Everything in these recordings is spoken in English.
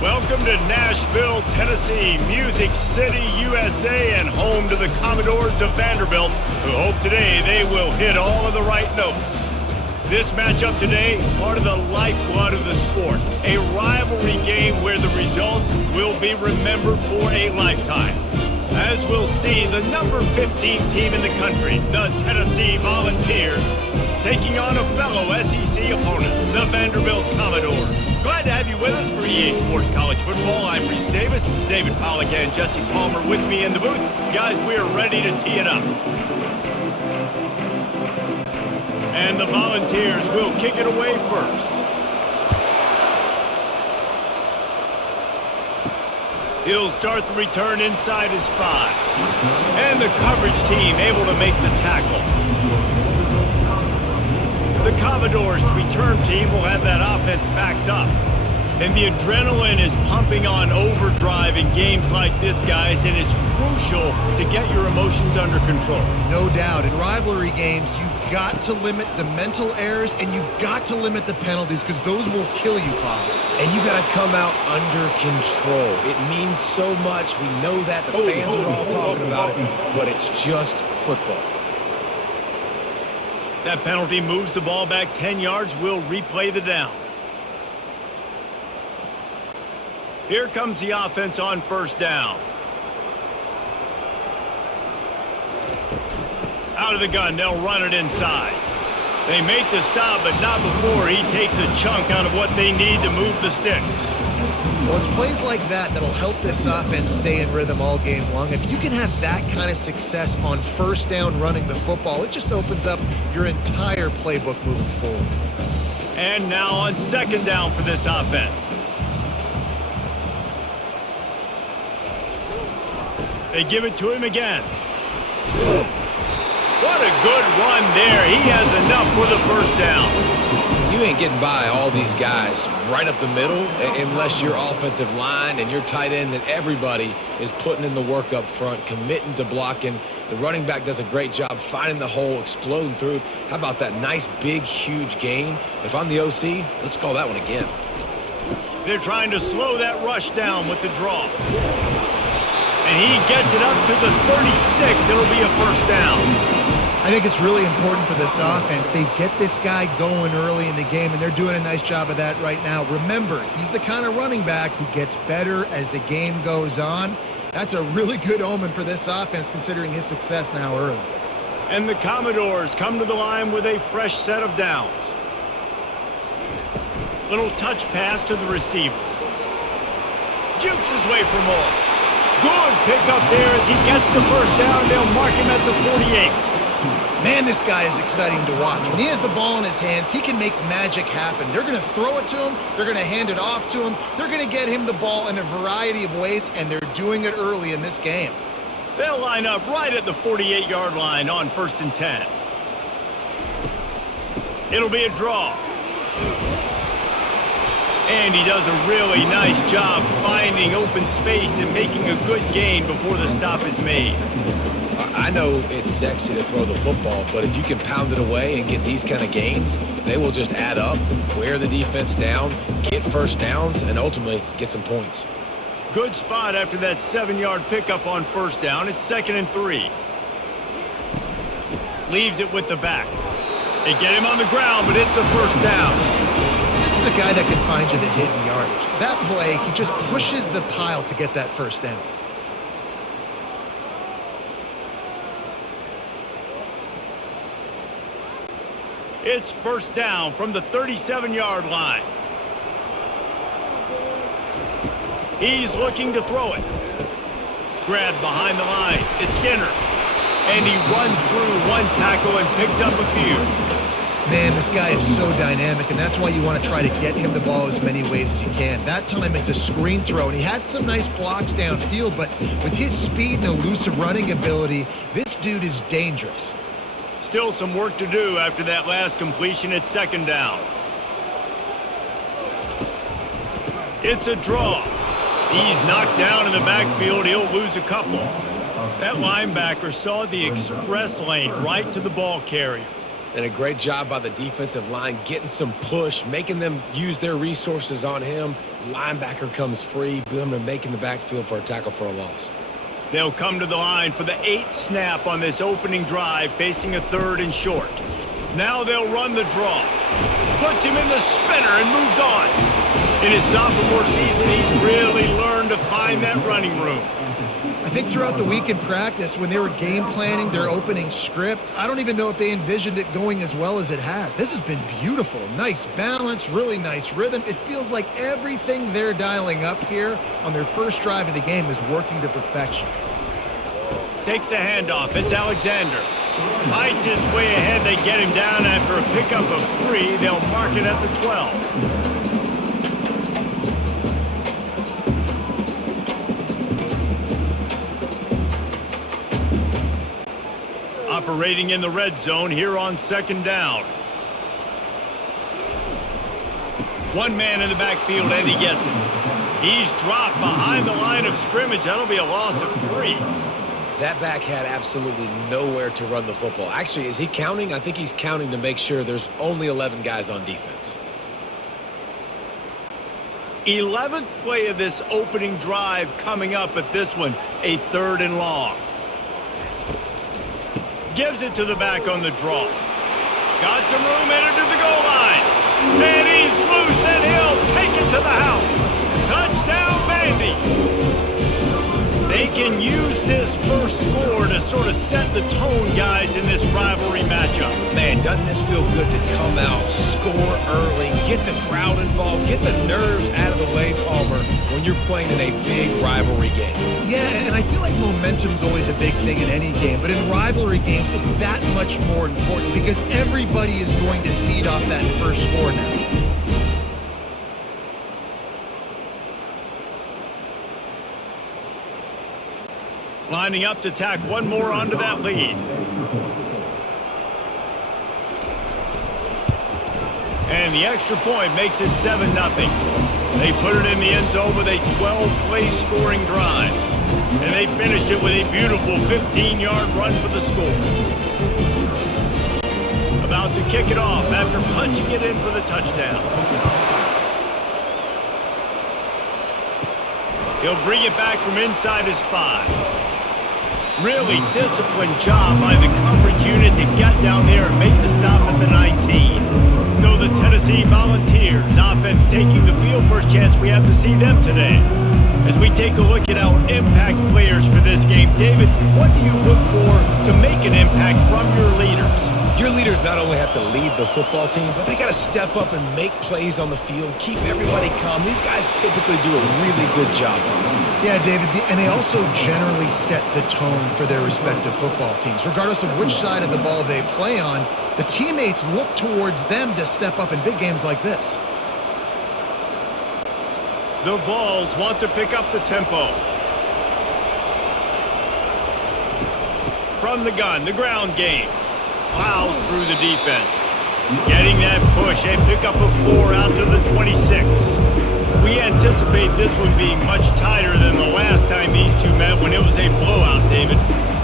Welcome to Nashville, Tennessee, Music City, USA, and home to the Commodores of Vanderbilt, who hope today they will hit all of the right notes. This matchup today, part of the lifeblood of the sport, a rivalry game where the results will be remembered for a lifetime. As we'll see, the number 15 team in the country, the Tennessee Volunteers, taking on a fellow SEC opponent, the Vanderbilt Commodores. Glad to have you with us for EA Sports College Football. I'm Reese Davis, David Pollack and Jesse Palmer with me in the booth. Guys, we're ready to tee it up. And the Volunteers will kick it away first. He'll start the return inside his 5. And the coverage team able to make the tackle. The Commodores' return team will have that offense backed up. And the adrenaline is pumping on overdrive in games like this, guys, and it's crucial to get your emotions under control. No doubt. In rivalry games, you've got to limit the mental errors and you've got to limit the penalties because those will kill you, Bob. And you got to come out under control. It means so much. We know that. The fans are all talking about it, but it's just football. That penalty moves the ball back 10 yards. We'll replay the down. Here comes the offense on first down. Out of the gun, they'll run it inside. They make the stop, but not before he takes a chunk out of what they need to move the sticks. Well, it's plays like that that'll help this offense stay in rhythm all game long. If you can have that kind of success on first down running the football, it just opens up your entire playbook moving forward. And now on second down for this offense. They give it to him again. What a good run there. He has enough for the first down. You ain't getting by all these guys right up the middle unless your offensive line and your tight ends and everybody is putting in the work up front, committing to blocking. The running back does a great job finding the hole, exploding through it. How about that nice, big, huge gain? If I'm the OC, let's call that one again. They're trying to slow that rush down with the draw. And he gets it up to the 36. It'll be a first down. I think it's really important for this offense. They get this guy going early in the game, and they're doing a nice job of that right now. Remember, he's the kind of running back who gets better as the game goes on. That's a really good omen for this offense, considering his success now early. And the Commodores come to the line with a fresh set of downs. Little touch pass to the receiver. Jukes his way for more. Good pickup there as he gets the first down. They'll mark him at the 48. Man, this guy is exciting to watch. When he has the ball in his hands, he can make magic happen. They're going to throw it to him. They're going to hand it off to him. They're going to get him the ball in a variety of ways, and they're doing it early in this game. They'll line up right at the 48-yard line on 1st and 10. It'll be a draw. And he does a really nice job finding open space and making a good gain before the stop is made. I know it's sexy to throw the football, but if you can pound it away and get these kind of gains, they will just add up, wear the defense down, get first downs, and ultimately get some points. Good spot after that 7-yard pickup on first down. It's 2nd and 3. Leaves it with the back. They get him on the ground, but it's a first down. This is a guy that can find you the hidden yardage. That play, he just pushes the pile to get that first down. It's first down from the 37-yard line. He's looking to throw it. Grabbed behind the line. It's Skinner. And he runs through one tackle and picks up a few. Man, this guy is so dynamic, and that's why you want to try to get him the ball as many ways as you can. That time it's a screen throw, and he had some nice blocks downfield, but with his speed and elusive running ability, this dude is dangerous. Still some work to do after that last completion at 2nd down. It's a draw. He's knocked down in the backfield. He'll lose a couple. That linebacker saw the express lane right to the ball carrier. And a great job by the defensive line, getting some push, making them use their resources on him. Linebacker comes free, making the backfield for a tackle for a loss. They'll come to the line for the 8th snap on this opening drive, facing a 3rd and short. Now they'll run the draw. Puts him in the spinner and moves on. In his sophomore season, he's really learned to find that running room. I think throughout the week in practice, when they were game planning their opening script, I don't even know if they envisioned it going as well as it has. This has been beautiful. Nice balance, really nice rhythm. It feels like everything they're dialing up here on their first drive of the game is working to perfection. Takes the handoff. It's Alexander. Fights his way ahead. They get him down after a pickup of 3. They'll mark it at the 12. Operating in the red zone here on 2nd down. One man in the backfield, and he gets it. He's dropped behind the line of scrimmage. That'll be a loss of 3. That back had absolutely nowhere to run the football. Actually, is he counting? I think he's counting to make sure there's only 11 guys on defense. 11th play of this opening drive coming up, at this one, a 3rd and long. Gives it to the back on the draw. Got some room headed to the goal line. And he's loose, and he'll take it to the house. Touchdown, Vandy. They can use this first score to sort of set the tone, guys, in this rivalry matchup. Man, doesn't this feel good to come out, score early, get the crowd involved, get the nerves out of the way, Palmer, when you're playing in a big rivalry game? Yeah, and I feel like momentum's always a big thing in any game, but in rivalry games, it's that much more important because everybody is going to feed off that first score now. Lining up to tack one more onto that lead. And the extra point makes it 7-0. They put it in the end zone with a 12-play scoring drive. And they finished it with a beautiful 15-yard run for the score. About to kick it off after punching it in for the touchdown. He'll bring it back from inside his 5. Really disciplined job by the coverage unit to get down there and make the stop at the 19. So the Tennessee Volunteers offense taking the field. First chance we have to see them today. As we take a look at our impact players for this game, David, what do you look for to make an impact from your leaders? Your leaders not only have to lead the football team, but they got to step up and make plays on the field, keep everybody calm. These guys typically do a really good job on it. Yeah, David, and they also generally set the tone for their respective football teams. Regardless of which side of the ball they play on, the teammates look towards them to step up in big games like this. The Vols want to pick up the tempo. From the gun, the ground game. Plows through the defense. Getting that push, a pickup of 4 out to the 26. We anticipate this one being much tighter than the last time these two met when it was a blowout, David.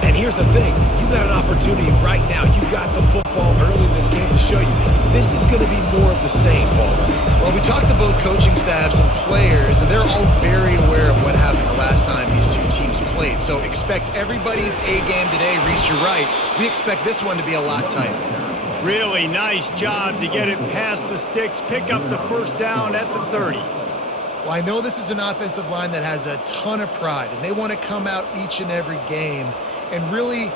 And here's the thing. You got an opportunity right now. You got the football early in this game to show you. This is going to be more of the same, Palmer. Well, we talked to both coaching staffs and players, and they're all very aware of what happened the last time these two teams played. So expect everybody's A game today. Reese, you're right. We expect this one to be a lot tighter. Really nice job to get it past the sticks, pick up the first down at the 30. Well, I know this is an offensive line that has a ton of pride, and they want to come out each and every game and really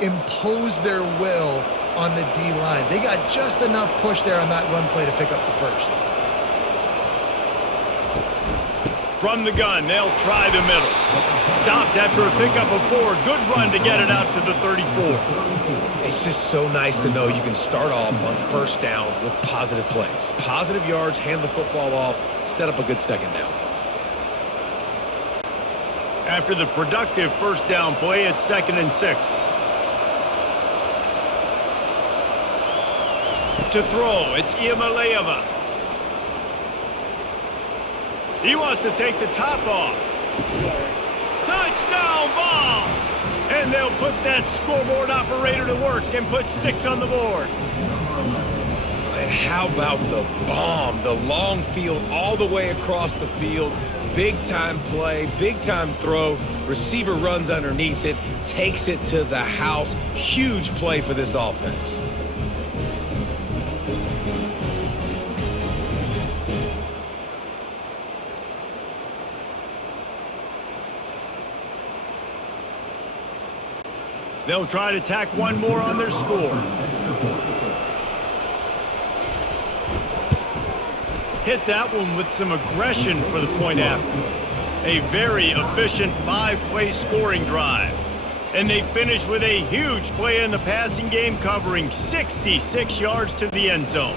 impose their will on the D-line. They got just enough push there on that run play to pick up the first. From the gun, they'll try the middle. Stopped after a pickup of 4. Good run to get it out to the 34. It's just so nice to know you can start off on first down with positive plays. Positive yards, hand the football off, set up a good second down. After the productive first down play, it's 2nd and 6. To throw, it's Iamaleava. He wants to take the top off. Touchdown, Vols! And they'll put that scoreboard operator to work and put 6 on the board. And how about the bomb? The long field all the way across the field. Big-time play, big-time throw. Receiver runs underneath it, takes it to the house. Huge play for this offense. They'll try to tack one more on their score. Hit that one with some aggression for the point after. A very efficient 5-play scoring drive. And they finish with a huge play in the passing game, covering 66 yards to the end zone.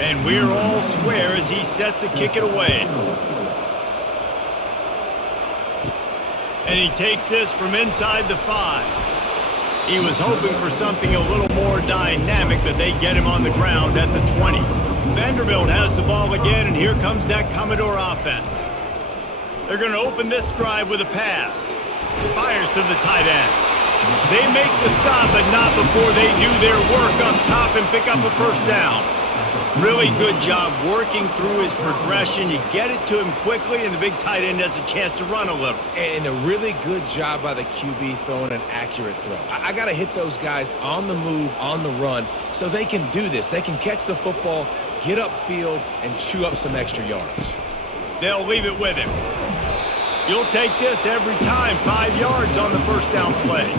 And we're all square as he's set to kick it away. And he takes this from inside the 5. He was hoping for something a little more dynamic, but they get him on the ground at the 20. Vanderbilt has the ball again, and here comes that Commodore offense. They're going to open this drive with a pass. Fires to the tight end. They make the stop, but not before they do their work up top and pick up a first down. Really good job working through his progression. You get it to him quickly, and the big tight end has a chance to run a little. And a really good job by the QB throwing an accurate throw. I got to hit those guys on the move, on the run, so they can do this. They can catch the football, get upfield, and chew up some extra yards. They'll leave it with him. You'll take this every time. 5 yards on the first down play.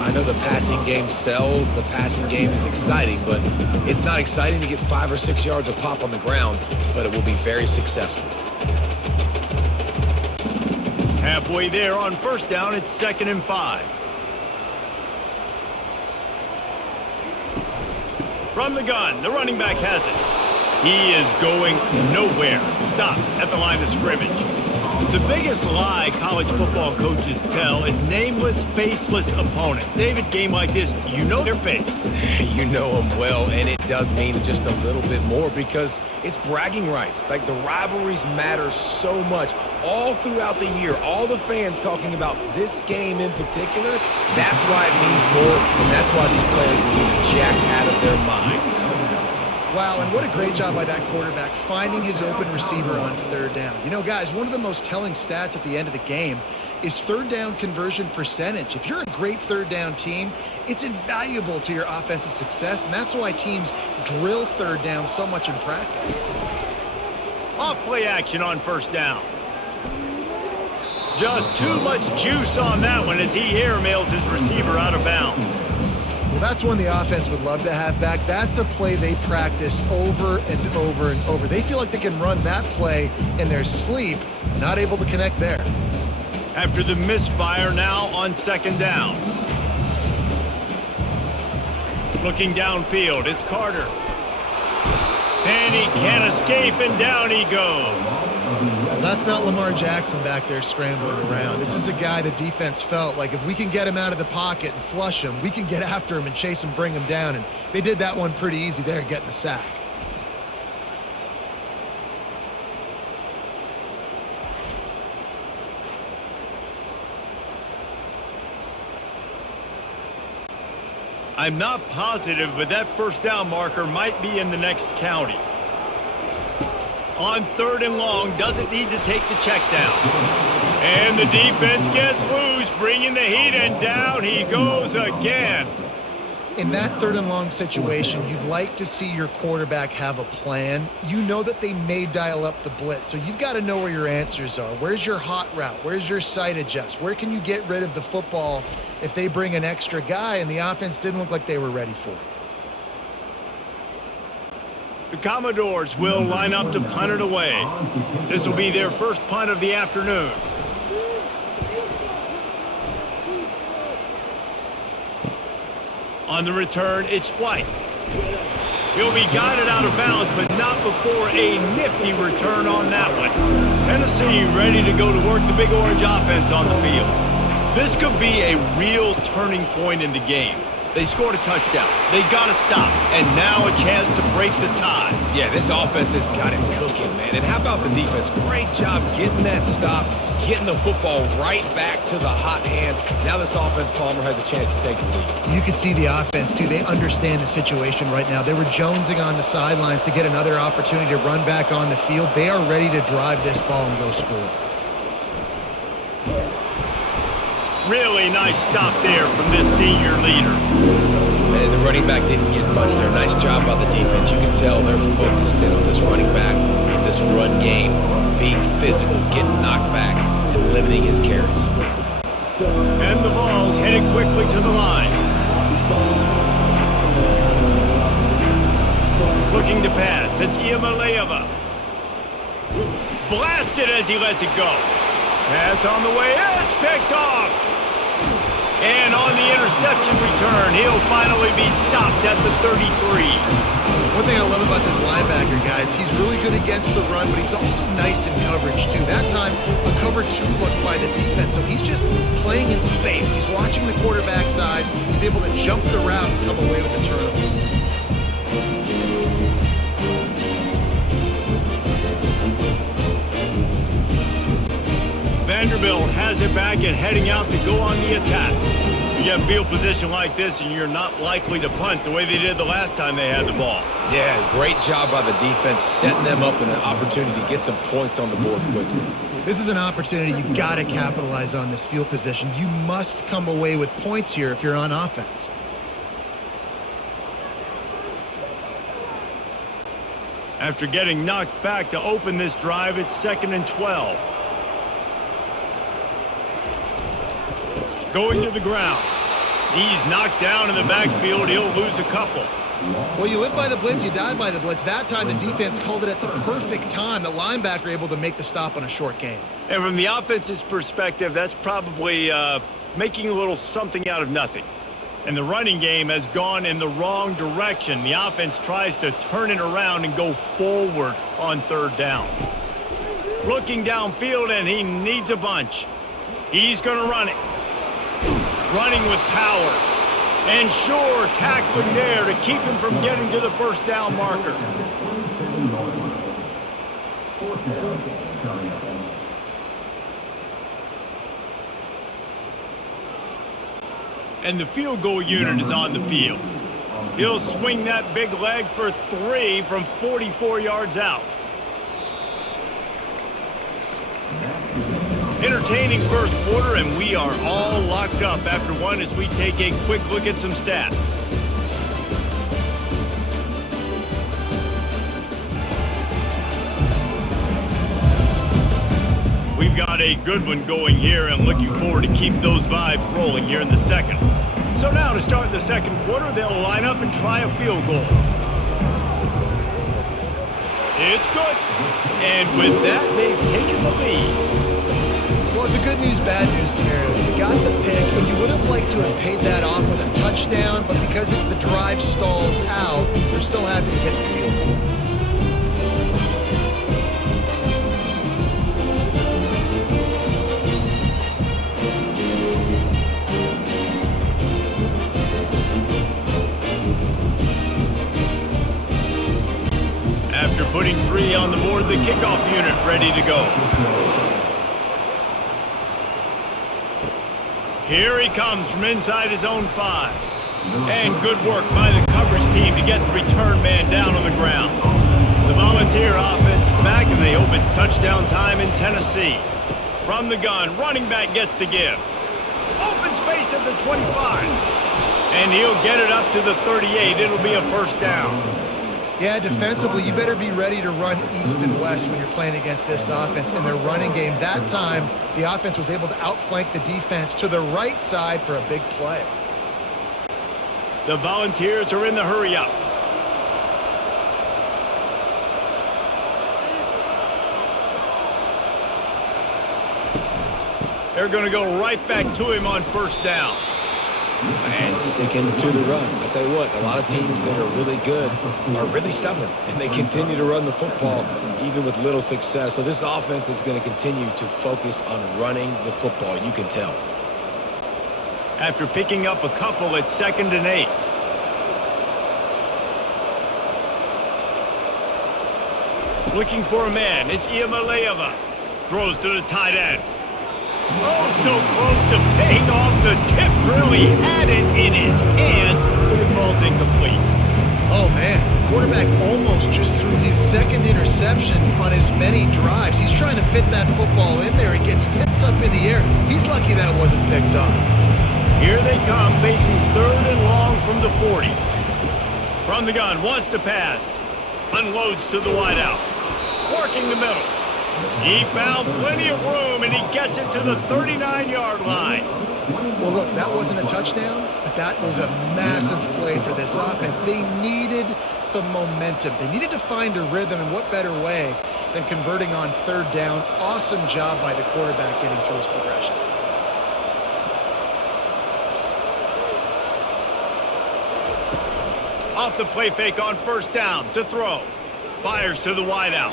I know the passing game sells, the passing game is exciting, but it's not exciting to get 5 or 6 yards of pop on the ground, but it will be very successful. Halfway there on first down, it's 2nd and 5. From the gun, the running back has it. He is going nowhere. Stop at the line of scrimmage. The biggest lie college football coaches tell is nameless, faceless opponent. David, game like this, you know their face. You know them well, and it does mean just a little bit more because it's bragging rights. Like, the rivalries matter so much all throughout the year. All the fans talking about this game in particular, that's why it means more, and that's why these players will be jacked out of their minds. Wow, and what a great job by that quarterback finding his open receiver on 3rd down. You know, guys, one of the most telling stats at the end of the game is 3rd down conversion percentage. If you're a great 3rd down team, it's invaluable to your offensive success, and that's why teams drill 3rd down so much in practice. Off-play action on first down. Just too much juice on that one as he airmails his receiver out of bounds. Well, that's one the offense would love to have back. That's a play they practice over and over and over. They feel like they can run that play in their sleep, not able to connect there. After the misfire, now on 2nd down. Looking downfield, it's Carter. And he can't escape, and down he goes. That's not Lamar Jackson back there scrambling around. This is a guy the defense felt like if we can get him out of the pocket and flush him, we can get after him and chase him, bring him down. And they did that one pretty easy there, getting the sack. I'm not positive, but that first down marker might be in the next county. On 3rd and long, doesn't need to take the check down. And the defense gets loose, bringing the heat, and down he goes again. In that 3rd and long situation, you'd like to see your quarterback have a plan. You know that they may dial up the blitz, so you've got to know where your answers are. Where's your hot route? Where's your sight adjust? Where can you get rid of the football if they bring an extra guy and the offense didn't look like they were ready for it? The Commodores will line up to punt it away. This will be their first punt of the afternoon. On the return, it's White. He'll be guided out of bounds, but not before a nifty return on that one. Tennessee ready to go to work the Big Orange offense on the field. This could be a real turning point in the game. They scored a touchdown. They got to stop, and now a chance to break the tie. Yeah, this offense has got him cooking. blocking, man. And how about the defense? Great job getting that stop, getting the football right back to the hot hand. Now this offense, Palmer, has a chance to take the lead. You can see the offense, too. They understand the situation right now. They were jonesing on the sidelines to get another opportunity to run back on the field. They are ready to drive this ball and go score. Really nice stop there from this senior leader. And the running back didn't get much there. Nice job by the defense. You can tell they're focused in on this running back, on this run game, being physical, getting knockbacks, and limiting his carries. And the ball's headed quickly to the line. Looking to pass. It's Iamaleava. Blasted as he lets it go. Pass on the way. It's picked off. And on the interception return, he'll finally be stopped at the 33. One thing I love about this linebacker, guys, he's really good against the run, but he's also nice in coverage, too. That time, a cover 2 look by the defense, so he's just playing in space. He's watching the quarterback's eyes. He's able to jump the route and come away with a turnover. Vanderbilt has it back and heading out to go on the attack. You get field position like this and you're not likely to punt the way they did the last time they had the ball. Yeah, great job by the defense, setting them up in an opportunity to get some points on the board quickly. This is an opportunity you got to capitalize on this field position. You must come away with points here if you're on offense. After getting knocked back to open this drive, it's 2nd and 12. Going to the ground. He's knocked down in the backfield. He'll lose a couple. Well, you live by the blitz, you die by the blitz. That time, the defense called it at the perfect time. The linebacker able to make the stop on a short gain. And from the offense's perspective, that's probably making a little something out of nothing. And the running game has gone in the wrong direction. The offense tries to turn it around and go forward on 3rd down. Looking downfield, and he needs a bunch. He's going to run it. Running with power. And sure, tackling there to keep him from getting to the 1st down marker. And the field goal unit is on the field. He'll swing that big leg for 3 from 44 yards out. Entertaining first quarter, and we are all locked up after one as we take a quick look at some stats. We've got a good one going here and looking forward to keep those vibes rolling here in the second. So now to start the second quarter, they'll line up and try a field goal. It's good. And with that, they've taken the lead. Well, it's a good news, bad news scenario. You got the pick, but you would have liked to have paid that off with a touchdown, but because the drive stalls out, they're still happy to get the field goal. After putting 3 on the board, the kickoff unit ready to go. Here he comes from inside his own 5. And good work by the coverage team to get the return man down on the ground. The Volunteer offense is back, and they hope it's touchdown time in Tennessee. From the gun, running back gets to give. Open space at the 25. And he'll get it up to the 38. It'll be a 1st down. Yeah, defensively, you better be ready to run east and west when you're playing against this offense in their running game. That time, the offense was able to outflank the defense to the right side for a big play. The Volunteers are in the hurry-up. They're going to go right back to him on 1st down. And sticking to the run. I'll tell you what, a lot of teams that are really good are really stubborn, and they continue to run the football even with little success. So this offense is going to continue to focus on running the football. You can tell. After picking up a couple, it's 2nd and 8. Looking for a man. It's Iamaleava. Throws to the tight end. Oh, so close to paying off the tip drill. He had it in his hands, but it falls incomplete. Oh, man. The quarterback almost just threw his second interception on as many drives. He's trying to fit that football in there. It gets tipped up in the air. He's lucky that wasn't picked off. Here they come, facing 3rd and long from the 40. From the gun, wants to pass. Unloads to the wideout. Working the middle. He found plenty of room, and he gets it to the 39-yard line. Well, look, that wasn't a touchdown, but that was a massive play for this offense. They needed some momentum. They needed to find a rhythm, and what better way than converting on 3rd down. Awesome job by the quarterback getting through his progression. Off the play fake on 1st down to throw. Fires to the wideout.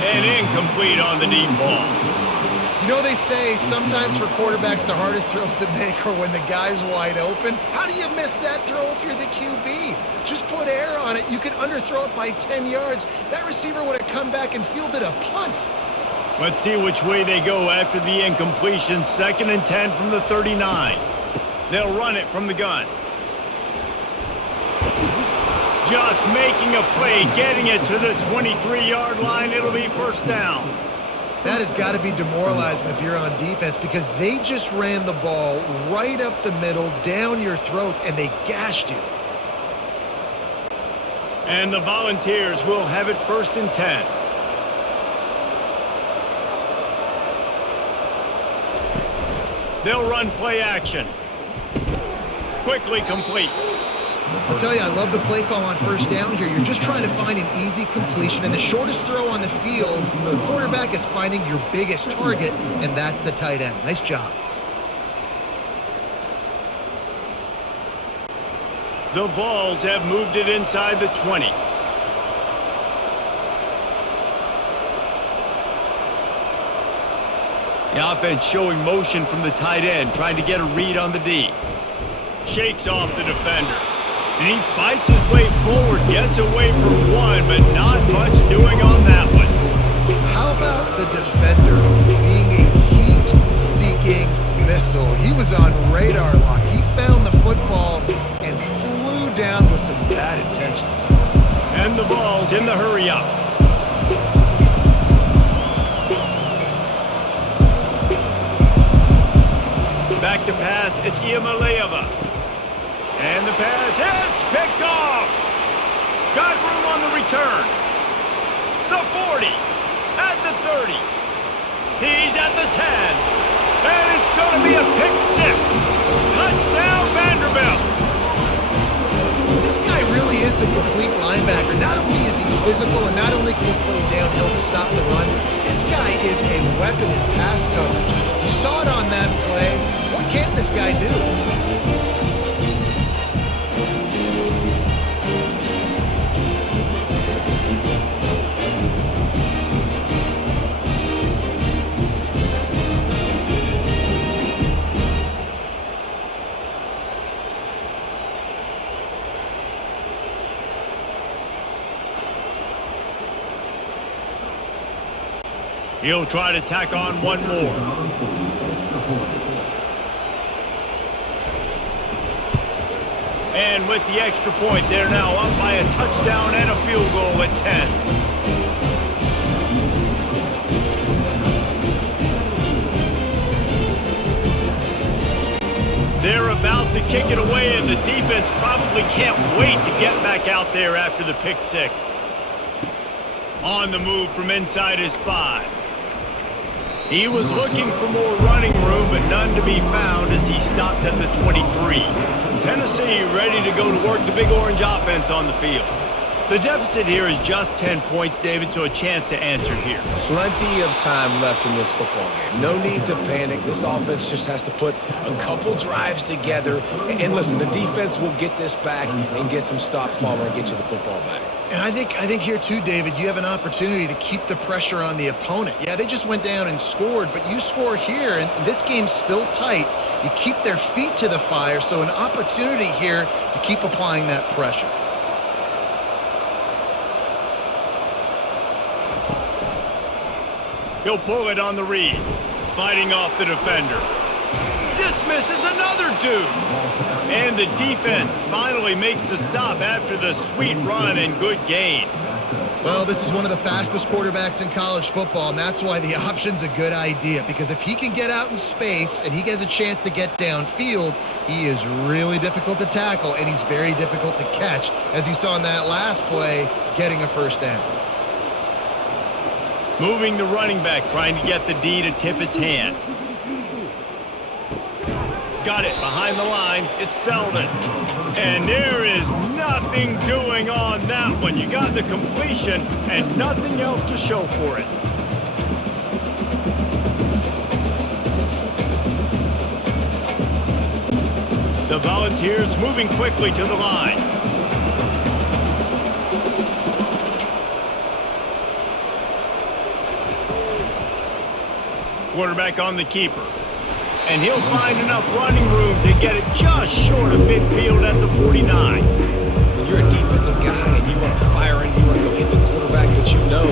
And incomplete on the deep ball. You know, they say sometimes for quarterbacks the hardest throws to make are when the guy's wide open. How do you miss that throw if you're the QB? Just put air on it. You could underthrow it by 10 yards. That receiver would have come back and fielded a punt. Let's see which way they go after the incompletion. 2nd and 10 from the 39. They'll run it from the gun. Just making a play, getting it to the 23-yard line. It'll be 1st down. That has got to be demoralizing if you're on defense because they just ran the ball right up the middle, down your throats, and they gashed you. And the Volunteers will have it 1st and 10. They'll run play action. Quickly complete. I'll tell you, I love the play call on 1st down here. You're just trying to find an easy completion, and the shortest throw on the field for the quarterback is finding your biggest target, and that's the tight end. Nice job. The Vols have moved it inside the 20. The offense showing motion from the tight end, trying to get a read on the D. Shakes off the defender. And he fights his way forward, gets away from one, but not much doing on that one. How about the defender being a heat-seeking missile? He was on radar lock. He found the football and flew down with some bad intentions. And the Vols in the hurry up. Back to pass, it's Iamaleava. And the pass hits, picked off. Got room on the return. The 40, at the 30. He's at the 10. And it's going to be a pick 6. Touchdown, Vanderbilt. This guy really is the complete linebacker. Not only is he physical and not only can he play downhill to stop the run, this guy is a weapon in pass coverage. You saw it on that play. What can't this guy do? He'll try to tack on one more. And with the extra point, they're now up by a touchdown and a field goal at 10. They're about to kick it away, and the defense probably can't wait to get back out there after the pick 6. On the move from inside his 5. He was looking for more running room, but none to be found as he stopped at the 23. Tennessee ready to go to work the Big Orange offense on the field. The deficit here is just 10 points, David, so a chance to answer here. Plenty of time left in this football game. No need to panic. This offense just has to put a couple drives together. And listen, the defense will get this back and get some stops, Palmer, and get you the football back. And I think here too, David, you have an opportunity to keep the pressure on the opponent. Yeah, they just went down and scored, but you score here, and this game's still tight. You keep their feet to the fire, so an opportunity here to keep applying that pressure. He'll pull it on the read. Fighting off the defender. Dismisses another dude. And the defense finally makes the stop after the sweet run and good gain. Well, this is one of the fastest quarterbacks in college football, and that's why the option's a good idea, because if he can get out in space and he gets a chance to get downfield, he is really difficult to tackle, and he's very difficult to catch, as you saw in that last play, getting a first down. Moving the running back, trying to get the D to tip its hand. Got it behind the line. It's Selden. And there is nothing doing on that one. You got the completion and nothing else to show for it. The Volunteers moving quickly to the line. Quarterback on the keeper. And he'll find enough running room to get it just short of midfield at the 49. When you're a defensive guy and you want to fire in, you want to go hit the quarterback, but you know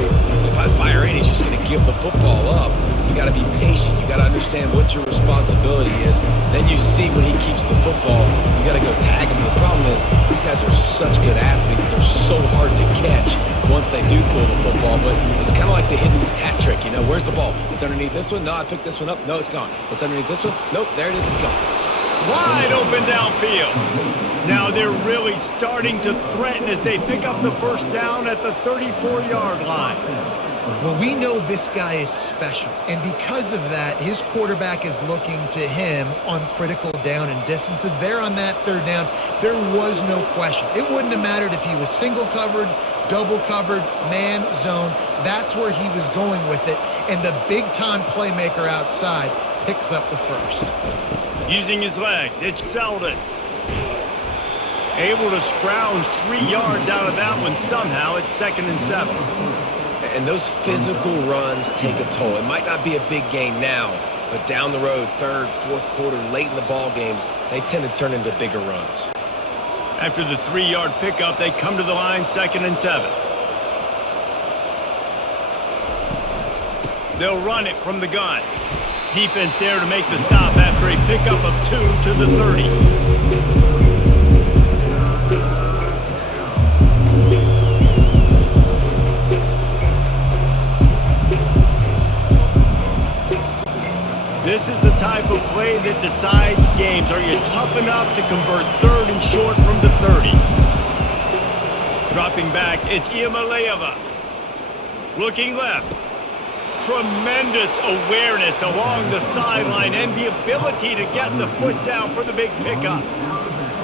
if I fire in, he's just going to give the football up. You got to be patient. You got to understand what your responsibility is. Then you see when he keeps the football, you got to go tag him. The problem is these guys are such good athletes. They're so hard to catch once they do pull the football, but it's kind of like the hidden hat trick. You know, where's the ball? It's underneath this one. No, I picked this one up. No, it's gone. It's underneath this one. Nope, there it is. It's gone. Wide open downfield. Now they're really starting to threaten as they pick up the first down at the 34-yard line. Well, we know this guy is special, and because of that, his quarterback is looking to him on critical down and distances. There on that third down, there was no question. It wouldn't have mattered if he was single covered, double covered, man, zone. That's where he was going with it, and the big-time playmaker outside picks up the first. Using his legs, it's Selden. Able to scrounge 3 yards out of that one somehow. It's 2nd and 7. And those physical runs take a toll. It might not be a big gain now, but down the road, third, fourth quarter, late in the ball games, they tend to turn into bigger runs. After the 3-yard pickup, they come to the line, 2nd and 7. They'll run it from the gun. Defense there to make the stop after a pickup of 2 to the 30. This is the type of play that decides games. Are you tough enough to convert 3rd and short from the 30? Dropping back, it's Iamaleava. Looking left. Tremendous awareness along the sideline and the ability to get the foot down for the big pickup.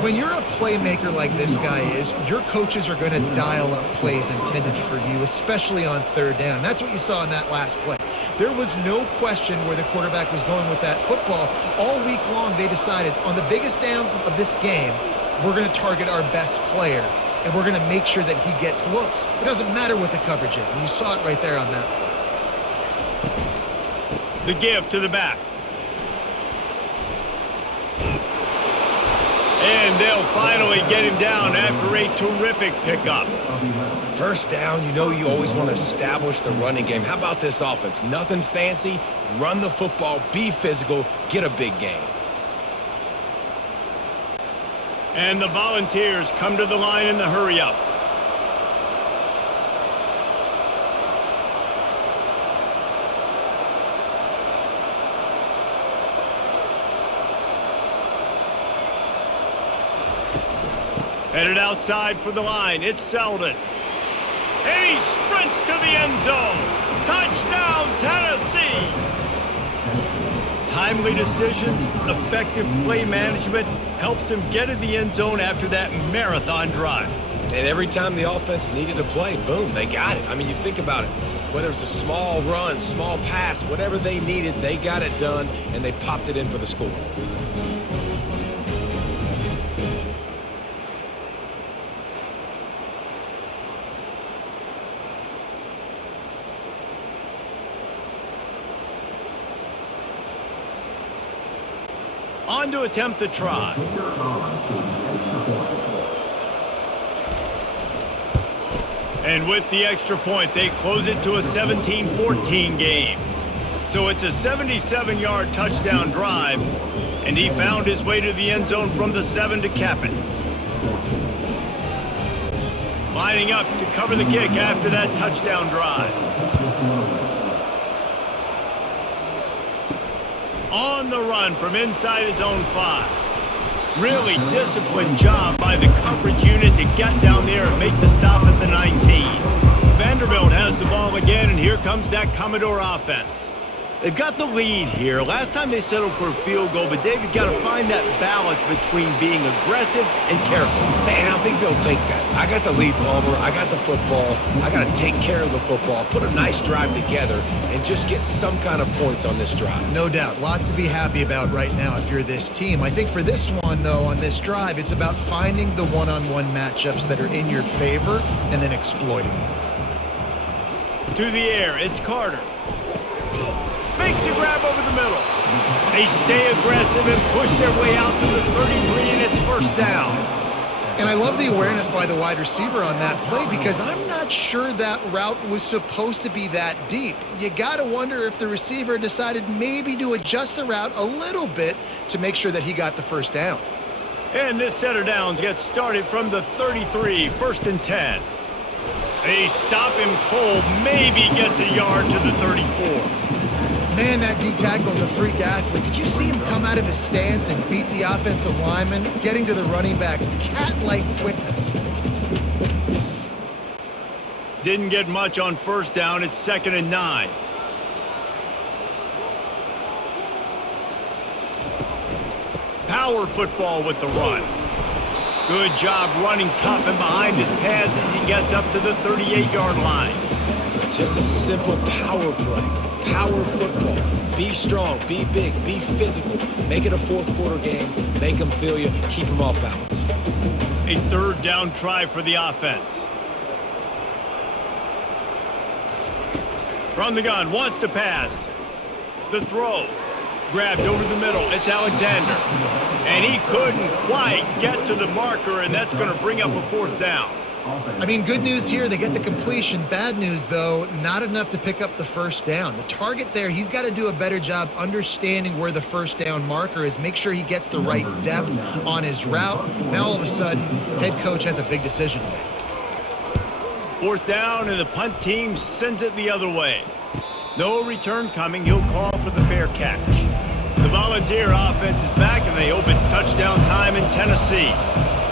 When you're a playmaker like this guy is, your coaches are going to dial up plays intended for you, especially on third down. That's what you saw in that last play. There was no question where the quarterback was going with that football. All week long, they decided on the biggest downs of this game, we're going to target our best player, and we're going to make sure that he gets looks. It doesn't matter what the coverage is, and you saw it right there on that play. The give to the back. And they'll finally get him down after a terrific pickup. First down, you know you always want to establish the running game. How about this offense? Nothing fancy. Run the football, be physical, get a big gain. And the Volunteers come to the line in the hurry-up. Headed outside for the line, it's Selden. And he sprints to the end zone. Touchdown, Tennessee! Timely decisions, effective play management helps him get in the end zone after that marathon drive. And every time the offense needed a play, boom, they got it. I mean, you think about it. Whether it was a small run, small pass, whatever they needed, they got it done, and they popped it in for the score. On to attempt the try. And with the extra point, they close it to a 17-14 game. So it's a 77-yard touchdown drive, and he found his way to the end zone from the 7 to cap it. Lining up to cover the kick after that touchdown drive. On the run from inside his own 5. Really disciplined job by the coverage unit to get down there and make the stop at the 19. Vanderbilt has the ball again, and here comes that Commodore offense. They've got the lead here. Last time they settled for a field goal, but David got to find that balance between being aggressive and careful. And I think they'll take that. I got the lead, Palmer. I got the football. I got to take care of the football, put a nice drive together, and just get some kind of points on this drive. No doubt. Lots to be happy about right now if you're this team. I think for this one, though, on this drive, it's about finding the one-on-one matchups that are in your favor and then exploiting them. To the air, it's Carter. Makes a grab over the middle. They stay aggressive and push their way out to the 33, and it's first down. And I love the awareness by the wide receiver on that play because I'm not sure that route was supposed to be that deep. You got to wonder if the receiver decided maybe to adjust the route a little bit to make sure that he got the first down. And this set of downs gets started from the 33, first and 10. They stop him cold, maybe gets a yard to the 34. Man, that D-tackle is a freak athlete. Did you see him come out of his stance and beat the offensive lineman, getting to the running back? Cat-like quickness. Didn't get much on first down. It's 2nd and 9. Power football with the run. Good job running tough and behind his pads as he gets up to the 38-yard line. Just a simple power play. Power football. Be strong, be big, be physical. Make it a fourth quarter game. Make them feel you. Keep them off balance. A 3rd down try for the offense. From the gun, wants to pass. The throw. Grabbed over the middle. It's Alexander. And he couldn't quite get to the marker, and that's going to bring up a 4th down. I mean, good news here, they get the completion. Bad news, though, not enough to pick up the first down. The target there, he's got to do a better job understanding where the first down marker is, make sure he gets the right depth on his route. Now, all of a sudden, head coach has a big decision to make. 4th down, and the punt team sends it the other way. No return coming. He'll call for the fair catch. The Volunteer offense is back, and they hope it's touchdown time in Tennessee.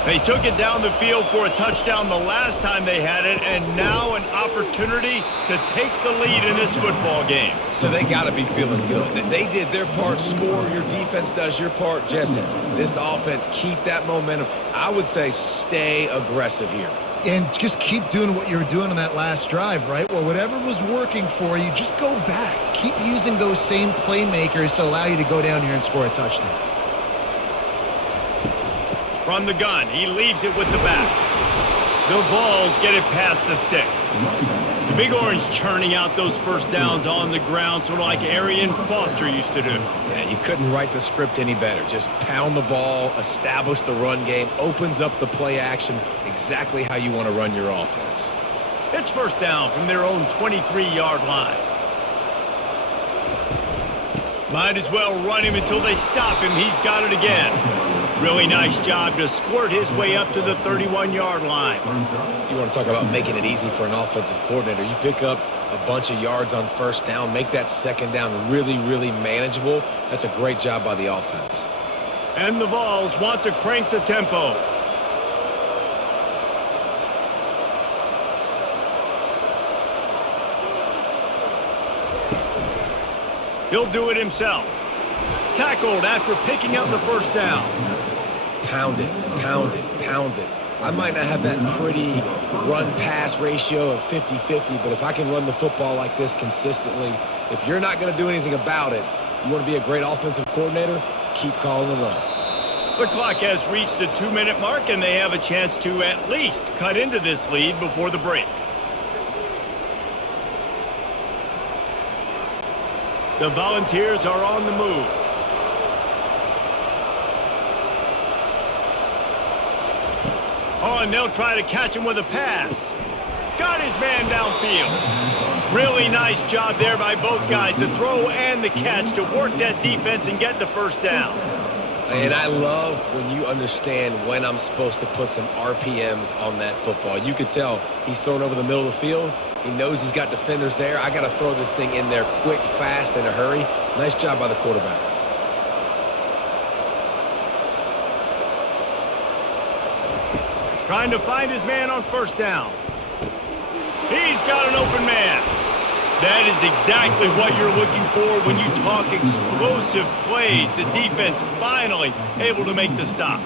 They took it down the field for a touchdown the last time they had it, and now an opportunity to take the lead in this football game. So they got to be feeling good. They did their part, score. Your defense does your part. Jesse, this offense, keep that momentum. I would say stay aggressive here. And just keep doing what you were doing on that last drive, right? Well, whatever was working for you, just go back. Keep using those same playmakers to allow you to go down here and score a touchdown. From the gun, he leaves it with the back. The Vols get it past the sticks. The Big Orange churning out those first downs on the ground, sort of like Arian Foster used to do. Yeah, you couldn't write the script any better. Just pound the ball, establish the run game, opens up the play action, exactly how you want to run your offense. It's first down from their own 23-yard line. Might as well run him until they stop him. He's got it again. Really nice job to squirt his way up to the 31-yard line. You want to talk about making it easy for an offensive coordinator. You pick up a bunch of yards on first down, make that second down really, really manageable. That's a great job by the offense. And the Vols want to crank the tempo. He'll do it himself. Tackled after picking up the first down. Pound it, pound it, pound it. I might not have that pretty run-pass ratio of 50-50, but if I can run the football like this consistently, if you're not going to do anything about it, you want to be a great offensive coordinator, keep calling the run. The clock has reached the 2-minute mark, and they have a chance to at least cut into this lead before the break. The Volunteers are on the move. Oh, and they'll try to catch him with a pass. Got his man downfield. Really nice job there by both guys, the throw and the catch, to work that defense and get the first down. And I love when you understand when I'm supposed to put some RPMs on that football. You could tell he's thrown over the middle of the field. He knows he's got defenders there. I got to throw this thing in there quick, fast, in a hurry. Nice job by the quarterback. Trying to find his man on first down. He's got an open man. That is exactly what you're looking for when you talk explosive plays. The defense finally able to make the stop.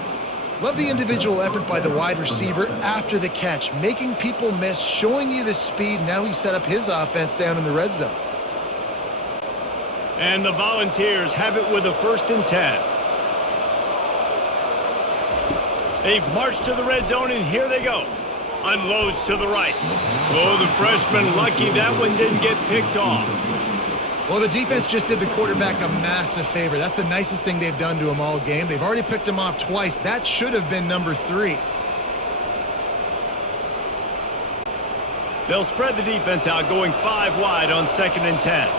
Love the individual effort by the wide receiver after the catch, making people miss, showing you the speed. Now he set up his offense down in the red zone. And the Volunteers have it with a 1st and 10. They've marched to the red zone, and here they go. Unloads to the right. Oh, the freshman lucky that one didn't get picked off. Well, the defense just did the quarterback a massive favor. That's the nicest thing they've done to him all game. They've already picked him off twice. That should have been number 3. They'll spread the defense out, going 5 wide on 2nd and 10.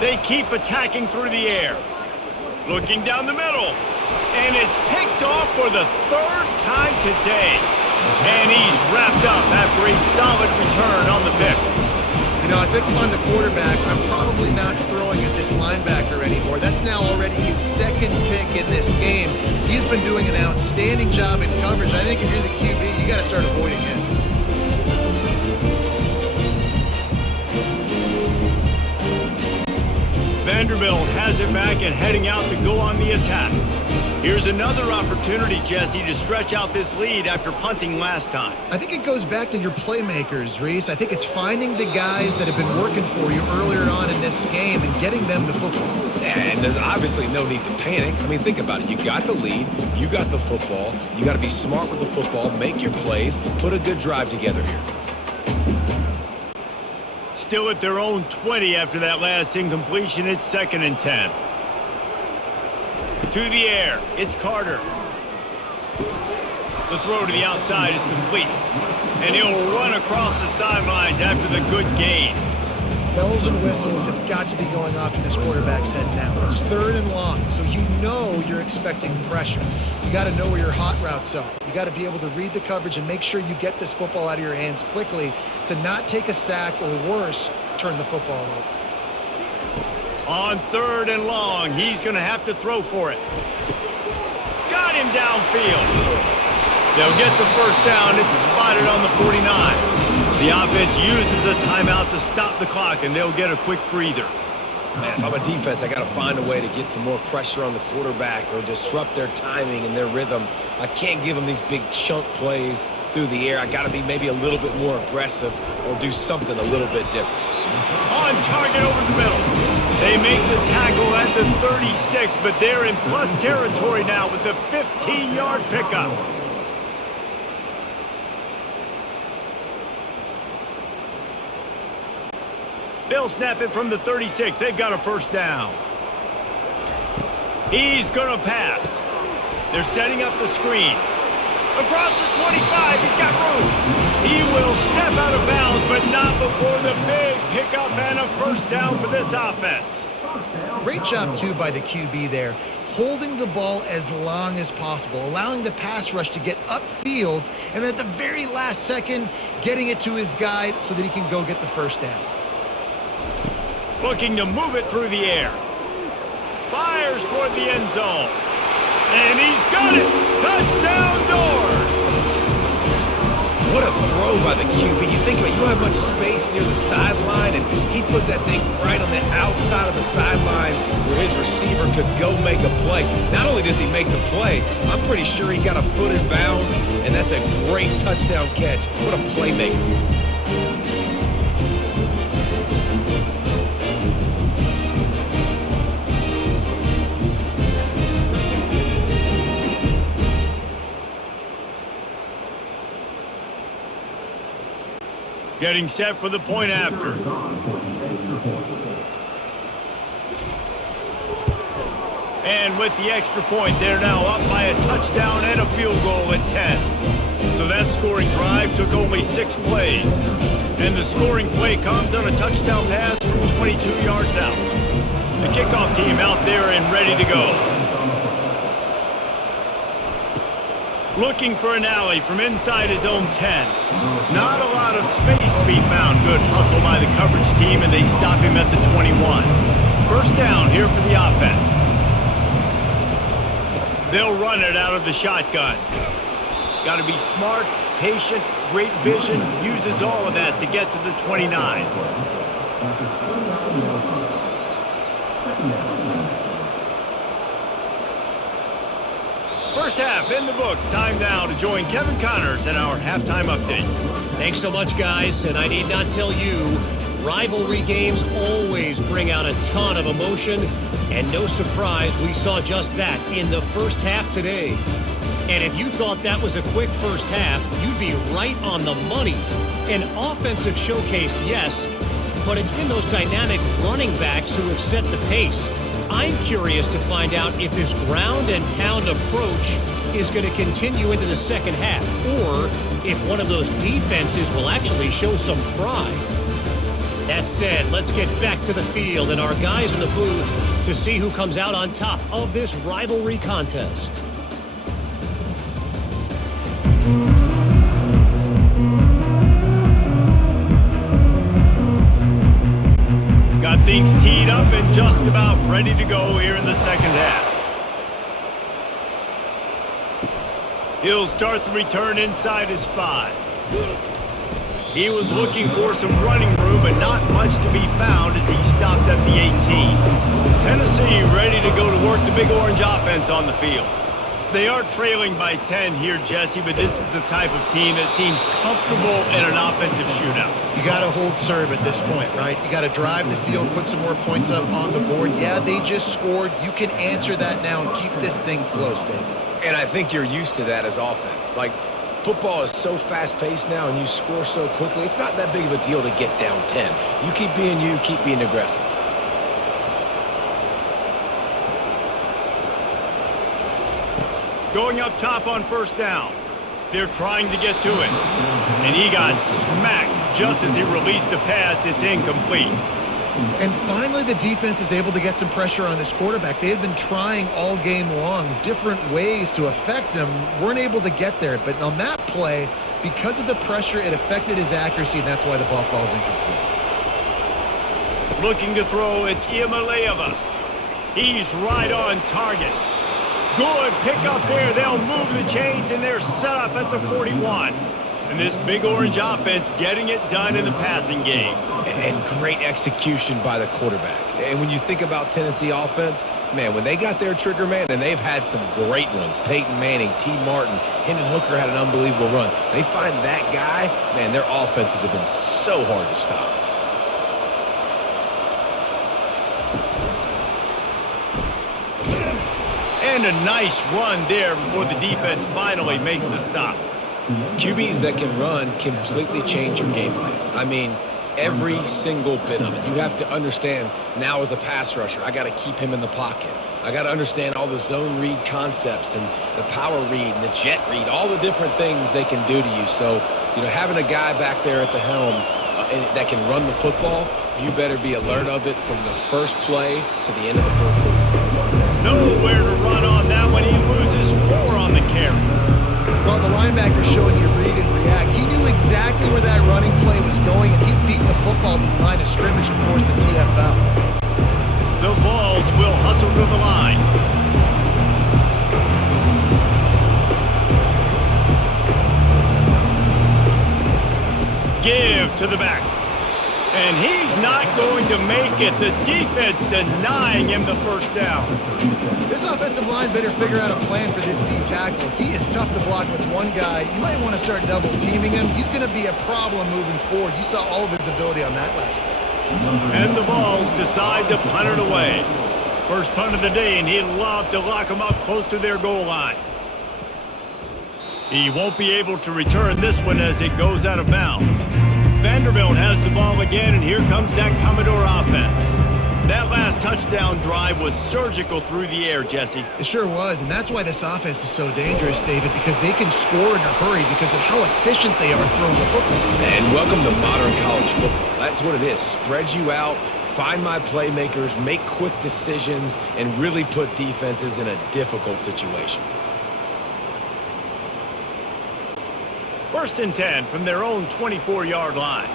They keep attacking through the air. Looking down the middle. And it's picked off for the 3rd time today. And he's wrapped up after a solid return on the pick. You know, I think if I'm the quarterback, I'm probably not throwing at this linebacker anymore. That's now already his 2nd pick in this game. He's been doing an outstanding job in coverage. I think if you're the QB, you got to start avoiding him. Vanderbilt has it back and heading out to go on the attack. Here's another opportunity, Jesse, to stretch out this lead after punting last time. I think it goes back to your playmakers, Reese. I think it's finding the guys that have been working for you earlier on in this game and getting them the football. Yeah, and there's obviously no need to panic. I mean, think about it. You got the lead. You got the football. You got to be smart with the football, make your plays, put a good drive together here. Still at their own 20 after that last incompletion. It's 2nd and 10. To the air, it's Carter. The throw to the outside is complete. And he'll run across the sidelines after the good gain. Bells and whistles have got to be going off in this quarterback's head now. It's 3rd and long, so you know you're expecting pressure. You got to know where your hot routes are. You got to be able to read the coverage and make sure you get this football out of your hands quickly to not take a sack or worse, turn the football over. On 3rd and long, he's going to have to throw for it. Got him downfield. They'll get the first down. It's spotted on the 49. The offense uses a timeout to stop the clock, and they'll get a quick breather. Man, if I'm a defense, I got to find a way to get some more pressure on the quarterback or disrupt their timing and their rhythm. I can't give them these big chunk plays through the air. I got to be maybe a little bit more aggressive or do something a little bit different. On target over the middle. They make the tackle at the 36, but they're in plus territory now with the 15-yard pickup. They'll snap it from the 36. They've got a first down. He's going to pass. They're setting up the screen. Across the 25, he's got room. He will step out of bounds, but not before the big pickup and a first down for this offense. Great job, too, by the QB there, holding the ball as long as possible, allowing the pass rush to get upfield, and at the very last second, getting it to his guy so that he can go get the first down. Looking to move it through the air. Fires toward the end zone. And he's got it! Touchdown Doors! What a throw by the QB. You think about it, you don't have much space near the sideline, and he put that thing right on the outside of the sideline where his receiver could go make a play. Not only does he make the play, I'm pretty sure he got a foot in bounds, and that's a great touchdown catch. What a playmaker. Getting set for the point after. And with the extra point, they're now up by a touchdown and a field goal at 10. So that scoring drive took only 6 plays. And the scoring play comes on a touchdown pass from 22 yards out. The kickoff team out there and ready to go. Looking for an alley from inside his own 10. Not a lot of space to be found. Good hustle by the coverage team, and they stop him at the 21. First down here for the offense. They'll run it out of the shotgun. Got to be smart, patient, great vision. Uses all of that to get to the 29. First half in the books. Time now to join Kevin Connors in our halftime update. Thanks so much, guys. And I need not tell you, rivalry games always bring out a ton of emotion. And no surprise, we saw just that in the first half today. And if you thought that was a quick first half, you'd be right on the money. An offensive showcase, yes, but it's been those dynamic running backs who have set the pace. I'm curious to find out if this ground and pound approach is going to continue into the second half, or if one of those defenses will actually show some pride. That said, let's get back to the field and our guys in the booth to see who comes out on top of this rivalry contest. Got things teed up and just about ready to go here in the second half. He'll start the return inside his 5. He was looking for some running room, but not much to be found as he stopped at the 18. Tennessee ready to go to work the Big Orange offense on the field. They are trailing by 10 here, Jesse, but this is the type of team that seems comfortable in an offensive shootout. You got to hold serve at this point, right? You got to drive the field, put some more points up on the board. Yeah, they just scored. You can answer that now and keep this thing close, David. And I think you're used to that as offense. Like, football is so fast-paced now and you score so quickly, it's not that big of a deal to get down 10. You keep being aggressive. Going up top on first down. They're trying to get to it. And he got smacked just as he released the pass. It's incomplete. And finally, the defense is able to get some pressure on this quarterback. They had been trying all game long different ways to affect him. Weren't able to get there. But on that play, because of the pressure, it affected his accuracy, and that's why the ball falls incomplete. Looking to throw, it's Iamaleava. He's right on target. Good pick up there. They'll move the chains, and they're set up at the 41. And this Big Orange offense getting it done in the passing game. And great execution by the quarterback. And when you think about Tennessee offense, man, when they got their trigger man, and they've had some great ones. Peyton Manning, T. Martin, Hendon Hooker had an unbelievable run. They find that guy, man, their offenses have been so hard to stop. And a nice run there before the defense finally makes the stop. QBs that can run completely change your game plan. I mean, every single bit of it. You have to understand now as a pass rusher, I got to keep him in the pocket. I got to understand all the zone read concepts and the power read and the jet read, all the different things they can do to you. So, you know, having a guy back there at the helm that can run the football, you better be alert of it from the first play to the end of the fourth quarter. Nowhere to run on that one. He loses 4 on the carry. Well, the linebacker showing you read and react. He knew exactly where that running play was going, and he beat the football to the line of scrimmage and forced the TFL. The Vols will hustle to the line. Give to the back. And he's not going to make it. The defense denying him the first down. This offensive line better figure out a plan for this D tackle. He is tough to block with one guy. You might want to start double teaming him. He's going to be a problem moving forward. You saw all of his ability on that last play. And the Vols decide to punt it away. First punt of the day, and he'd love to lock them up close to their goal line. He won't be able to return this one as it goes out of bounds. Vanderbilt has the ball again, and here comes that Commodore offense. That last touchdown drive was surgical through the air, Jesse. It sure was, and that's why this offense is so dangerous, David, because they can score in a hurry because of how efficient they are throwing the football. And welcome to modern college football. That's what it is. Spread you out, find my playmakers, make quick decisions, and really put defenses in a difficult situation. 1st and 10 from their own 24-yard line.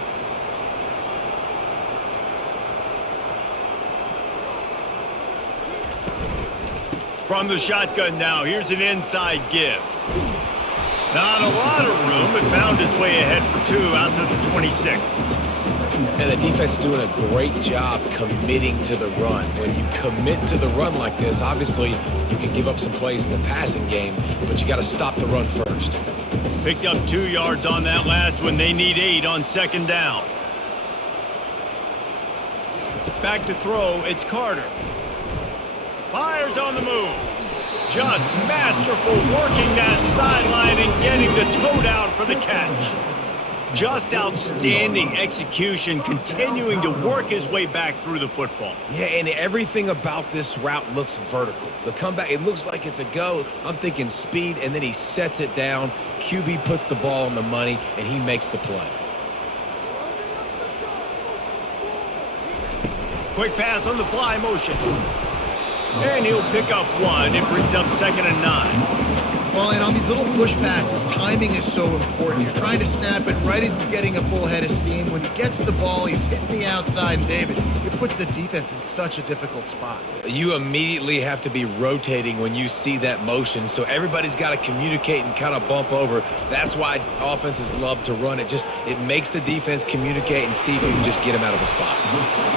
From the shotgun now, here's an inside give. Not a lot of room, but found his way ahead for 2 out to the 26. And the defense doing a great job committing to the run. When you commit to the run like this, obviously you can give up some plays in the passing game, but you got to stop the run first. Picked up 2 yards on that last one. They need 8 on 2nd down. Back to throw, it's Carter. Fires on the move. Just masterful working that sideline and getting the toe down for the catch. Just outstanding execution, continuing to work his way back through the football. Yeah, and everything about this route looks vertical. The comeback, it looks like it's a go. I'm thinking speed, and then he sets it down. QB puts the ball on the money, and he makes the play. Quick pass on the fly motion. And he'll pick up 1. It brings up 2nd and 9. Well, and on these little push passes, timing is so important. You're trying to snap it right as he's getting a full head of steam. When he gets the ball, he's hitting the outside, and David, it puts the defense in such a difficult spot. You immediately have to be rotating when you see that motion, so everybody's got to communicate and kind of bump over. That's why offenses love to run it. It makes the defense communicate and see if you can just get him out of a spot.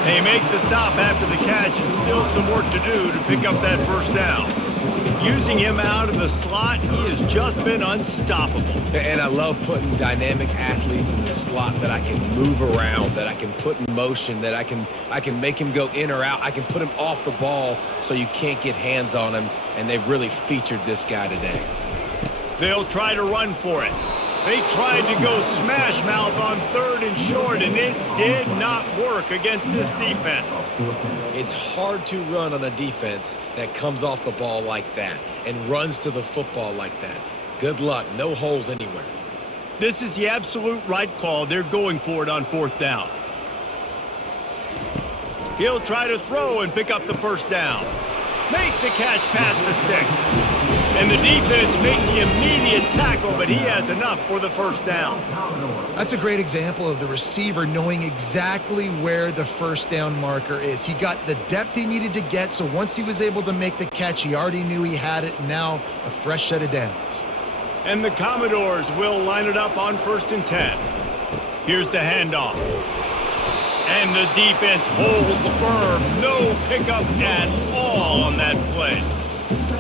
They make the stop after the catch, and still some work to do to pick up that 1st down. Using him out of the slot, he has just been unstoppable. And I love putting dynamic athletes in the slot that I can move around, that I can put in motion, that I can make him go in or out. I can put him off the ball so you can't get hands on him, and they've really featured this guy today. They'll try to run for it. They tried to go smash mouth on 3rd and short, and it did not work against this defense. It's hard to run on a defense that comes off the ball like that and runs to the football like that. Good luck. No holes anywhere. This is the absolute right call. They're going for it on 4th down. He'll try to throw and pick up the 1st down. Makes the catch past the sticks. And the defense makes the immediate tackle, but he has enough for the 1st down. That's a great example of the receiver knowing exactly where the 1st down marker is. He got the depth he needed to get, so once he was able to make the catch, he already knew he had it. Now a fresh set of downs. And the Commodores will line it up on 1st and 10. Here's the handoff. And the defense holds firm. No pickup at all on that play.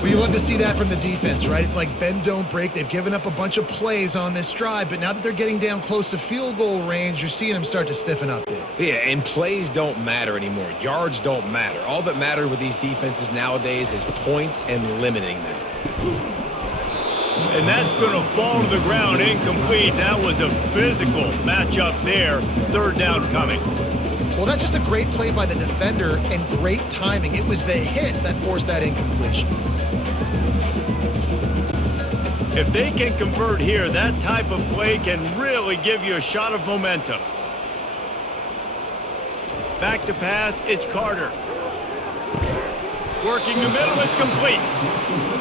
Well, you love to see that from the defense, right? It's like bend, don't break. They've given up a bunch of plays on this drive, but now that they're getting down close to field goal range, you're seeing them start to stiffen up there. Yeah, and plays don't matter anymore. Yards don't matter. All that matters with these defenses nowadays is points and limiting them. And that's going to fall to the ground incomplete. That was a physical matchup there. 3rd down coming. Well, that's just a great play by the defender and great timing. It was the hit that forced that incompletion. If they can convert here, that type of play can really give you a shot of momentum. Back to pass, it's Carter. Working the middle, it's complete.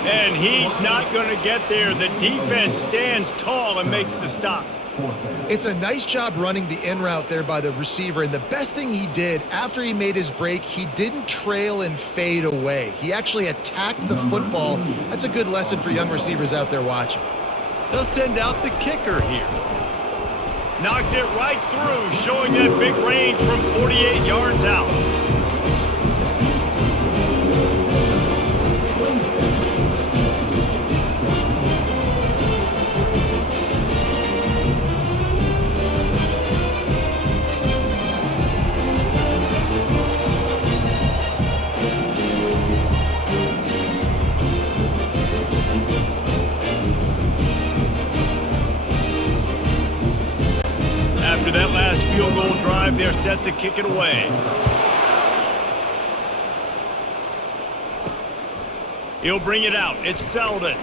And he's not going to get there. The defense stands tall and makes the stop. It's a nice job running the in route there by the receiver, and the best thing he did after he made his break, he didn't trail and fade away. He actually attacked the football. That's a good lesson for young receivers out there watching. They'll send out the kicker here. Knocked it right through, showing that big range from 48 yards out. After that last field goal drive, they're set to kick it away. He'll bring it out. It's Selden.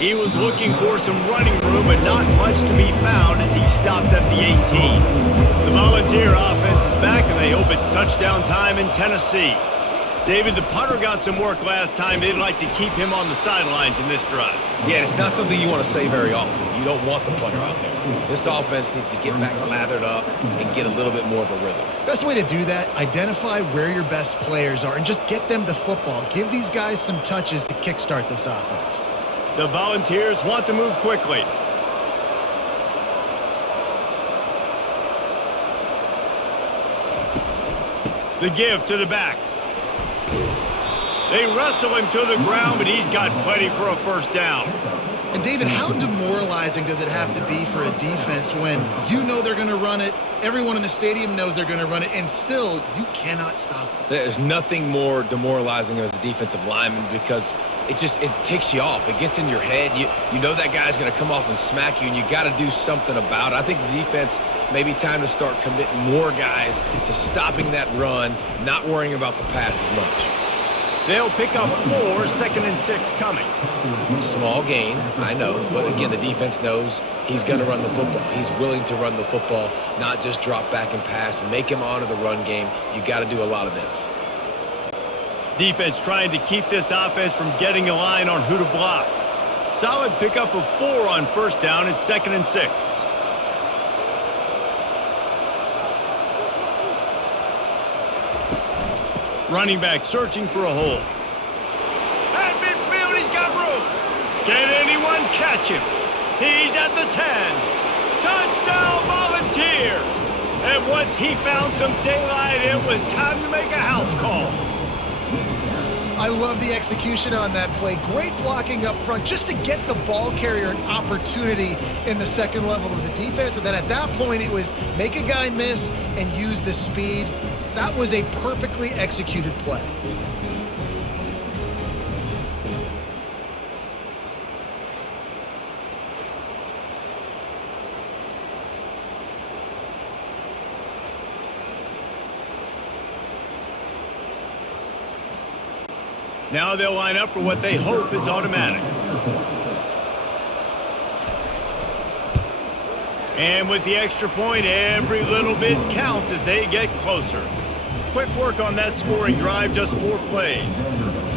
He was looking for some running room, but not much to be found as he stopped at the 18. The Volunteer offense is back, and they hope it's touchdown time in Tennessee. David, the punter got some work last time. They'd like to keep him on the sidelines in this drive. Yeah, it's not something you want to say very often. You don't want the punter out there. This offense needs to get back lathered up and get a little bit more of a rhythm. Best way to do that, identify where your best players are and just get them the football. Give these guys some touches to kickstart this offense. The Volunteers want to move quickly. The give to the back. They wrestle him to the ground, but he's got plenty for a first down. And David, how demoralizing does it have to be for a defense when you know they're going to run it, everyone in the stadium knows they're going to run it, and still you cannot stop it? There's nothing more demoralizing as a defensive lineman because it ticks you off. It gets in your head. You know that guy's going to come off and smack you, and you got to do something about it. I think the defense maybe time to start committing more guys to stopping that run, not worrying about the pass as much. They'll pick up 4, 2nd and 6 coming. Small gain, I know, but again, the defense knows he's going to run the football. He's willing to run the football, not just drop back and pass, make him honor the run game. You got to do a lot of this. Defense trying to keep this offense from getting a line on who to block. Solid pickup of 4 on first down. It's 2nd and 6. Running back searching for a hole. At midfield, he's got room. Can anyone catch him? He's at the 10. Touchdown Volunteers. And once he found some daylight, it was time to make a house call. I love the execution on that play. Great blocking up front just to get the ball carrier an opportunity in the second level of the defense. And then at that point, it was make a guy miss and use the speed. That was a perfectly executed play. Now they'll line up for what they hope is automatic. And with the extra point, every little bit counts as they get closer. Quick work on that scoring drive, just 4 plays.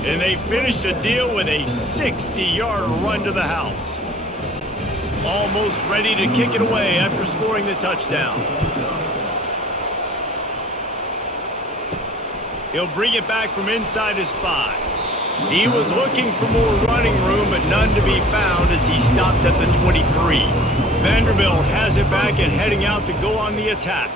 And they finished the deal with a 60-yard run to the house. Almost ready to kick it away after scoring the touchdown. He'll bring it back from inside his 5. He was looking for more running room, but none to be found as he stopped at the 23. Vanderbilt has it back and heading out to go on the attack.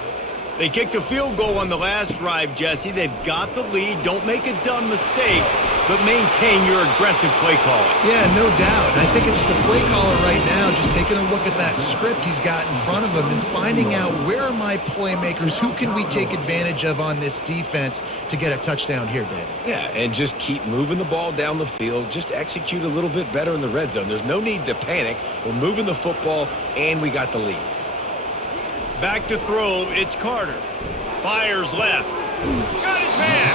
They kicked a field goal on the last drive, Jesse. They've got the lead. Don't make a dumb mistake, but maintain your aggressive play calling. Yeah, no doubt. I think it's the play caller right now just taking a look at that script he's got in front of him and finding out where are my playmakers, who can we take advantage of on this defense to get a touchdown here, David. Yeah, and just keep moving the ball down the field. Just execute a little bit better in the red zone. There's no need to panic. We're moving the football, and we got the lead. Back to throw, it's Carter. Fires left. Got his man.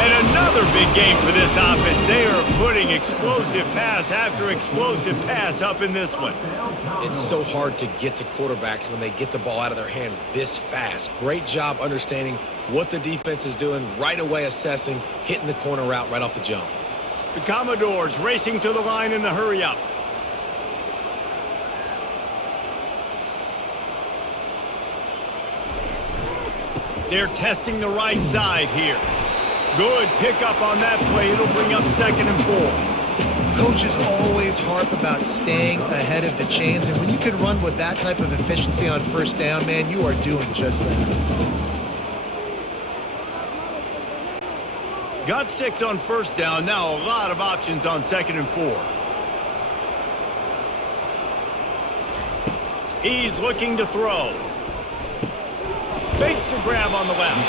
And another big game for this offense. They are putting explosive pass after explosive pass up in this one. It's so hard to get to quarterbacks when they get the ball out of their hands this fast. Great job understanding what the defense is doing, right away assessing, hitting the corner route right off the jump. The Commodores racing to the line in the hurry-up. They're testing the right side here. Good pickup on that play. It'll bring up 2nd and 4. Coaches always harp about staying ahead of the chains, and when you can run with that type of efficiency on first down, man, you are doing just that. Got 6 on first down. Now a lot of options on 2nd and 4. He's looking to throw. Makes the grab on the left.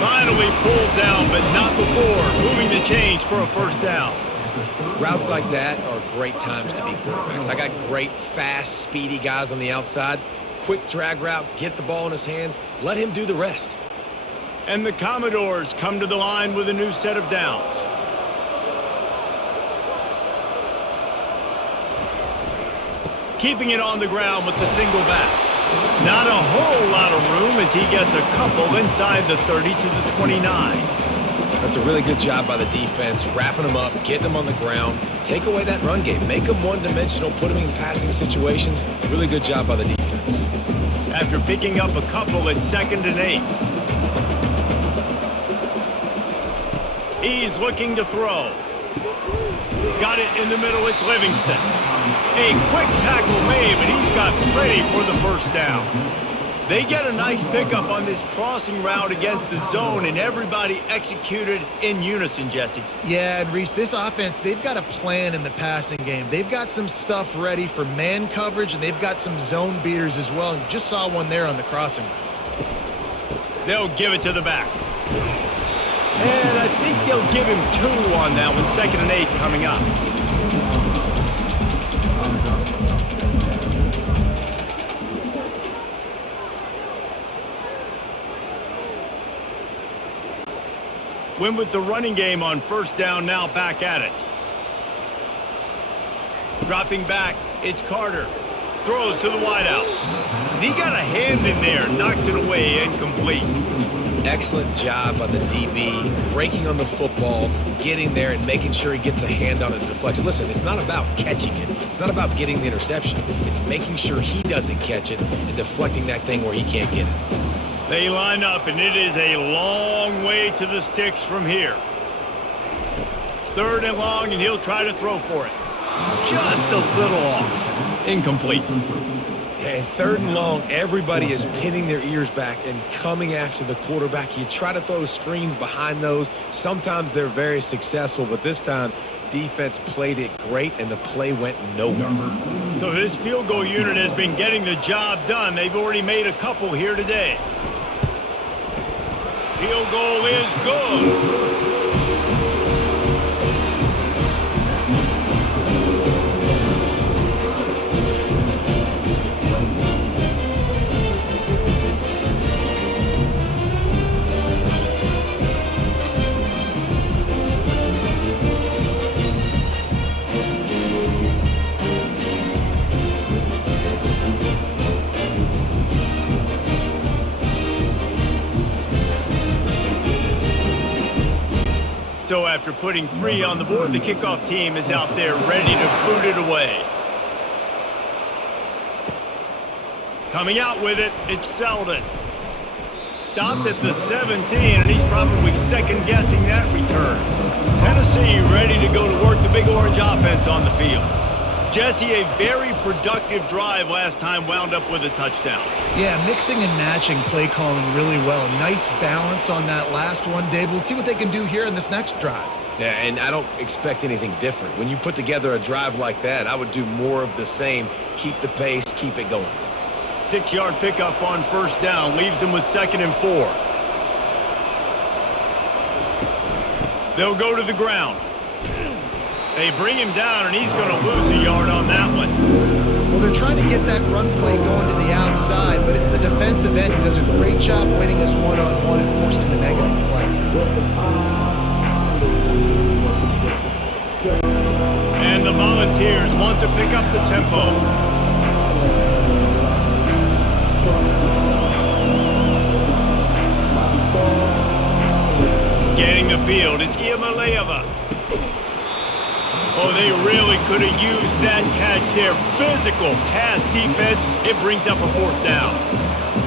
Finally pulled down, but not before moving the chains for a first down. Routes like that are great times to be quarterbacks. I got great, fast, speedy guys on the outside. Quick drag route, get the ball in his hands, let him do the rest. And the Commodores come to the line with a new set of downs. keeping it on the ground with the single back. Not a whole lot of room as he gets a couple inside the 30 to the 29. That's a really good job by the defense, wrapping them up, getting them on the ground. Take away that run game. Make them one-dimensional, put them in passing situations. Really good job by the defense. After picking up a couple at 2nd and 8. He's looking to throw. Got it in the middle, it's Livingston. A quick tackle made, but he's got plenty for the first down. They get a nice pickup on this crossing route against the zone, and everybody executed in unison, Jesse. Yeah, and Reese, this offense, they've got a plan in the passing game. They've got some stuff ready for man coverage, and they've got some zone beaters as well. And you just saw one there on the crossing route. They'll give it to the back. And I think they'll give him 2 on that one, 2nd and 8 coming up. Win with the running game on 1st down, now back at it. Dropping back, it's Carter. Throws to the wideout. He got a hand in there, knocks it away, incomplete. Excellent job by the DB, breaking on the football, getting there and making sure he gets a hand on it and deflects. Listen, it's not about catching it. It's not about getting the interception. It's making sure he doesn't catch it and deflecting that thing where he can't get it. They line up, and it is a long way to the sticks from here. 3rd and long, and he'll try to throw for it. Just a little off. Incomplete. And 3rd and long, everybody is pinning their ears back and coming after the quarterback. You try to throw screens behind those. Sometimes they're very successful, but this time, defense played it great, and the play went nowhere. So this field goal unit has been getting the job done. They've already made a couple here today. Field goal is good. So after putting 3 on the board, the kickoff team is out there ready to boot it away. Coming out with it, it's Selden. Stopped at the 17, and he's probably second-guessing that return. Tennessee ready to go to work the Big Orange offense on the field. Jesse, a very productive drive last time, wound up with a touchdown. Yeah, mixing and matching play calling really well. Nice balance on that last one, Dave. Let's see what they can do here in this next drive. Yeah, and I don't expect anything different. When you put together a drive like that, I would do more of the same. Keep the pace, keep it going. 6-yard pickup on 1st down, leaves them with 2nd and 4. They'll go to the ground. They bring him down, and he's going to lose a yard on that one. Well, they're trying to get that run play going to the outside, but it's the defensive end who does a great job winning his one-on-one and forcing the negative play. And the Volunteers want to pick up the tempo. Scanning the field, it's Giamaleava. Oh, they really could have used that catch there. Physical pass defense. It brings up a 4th down.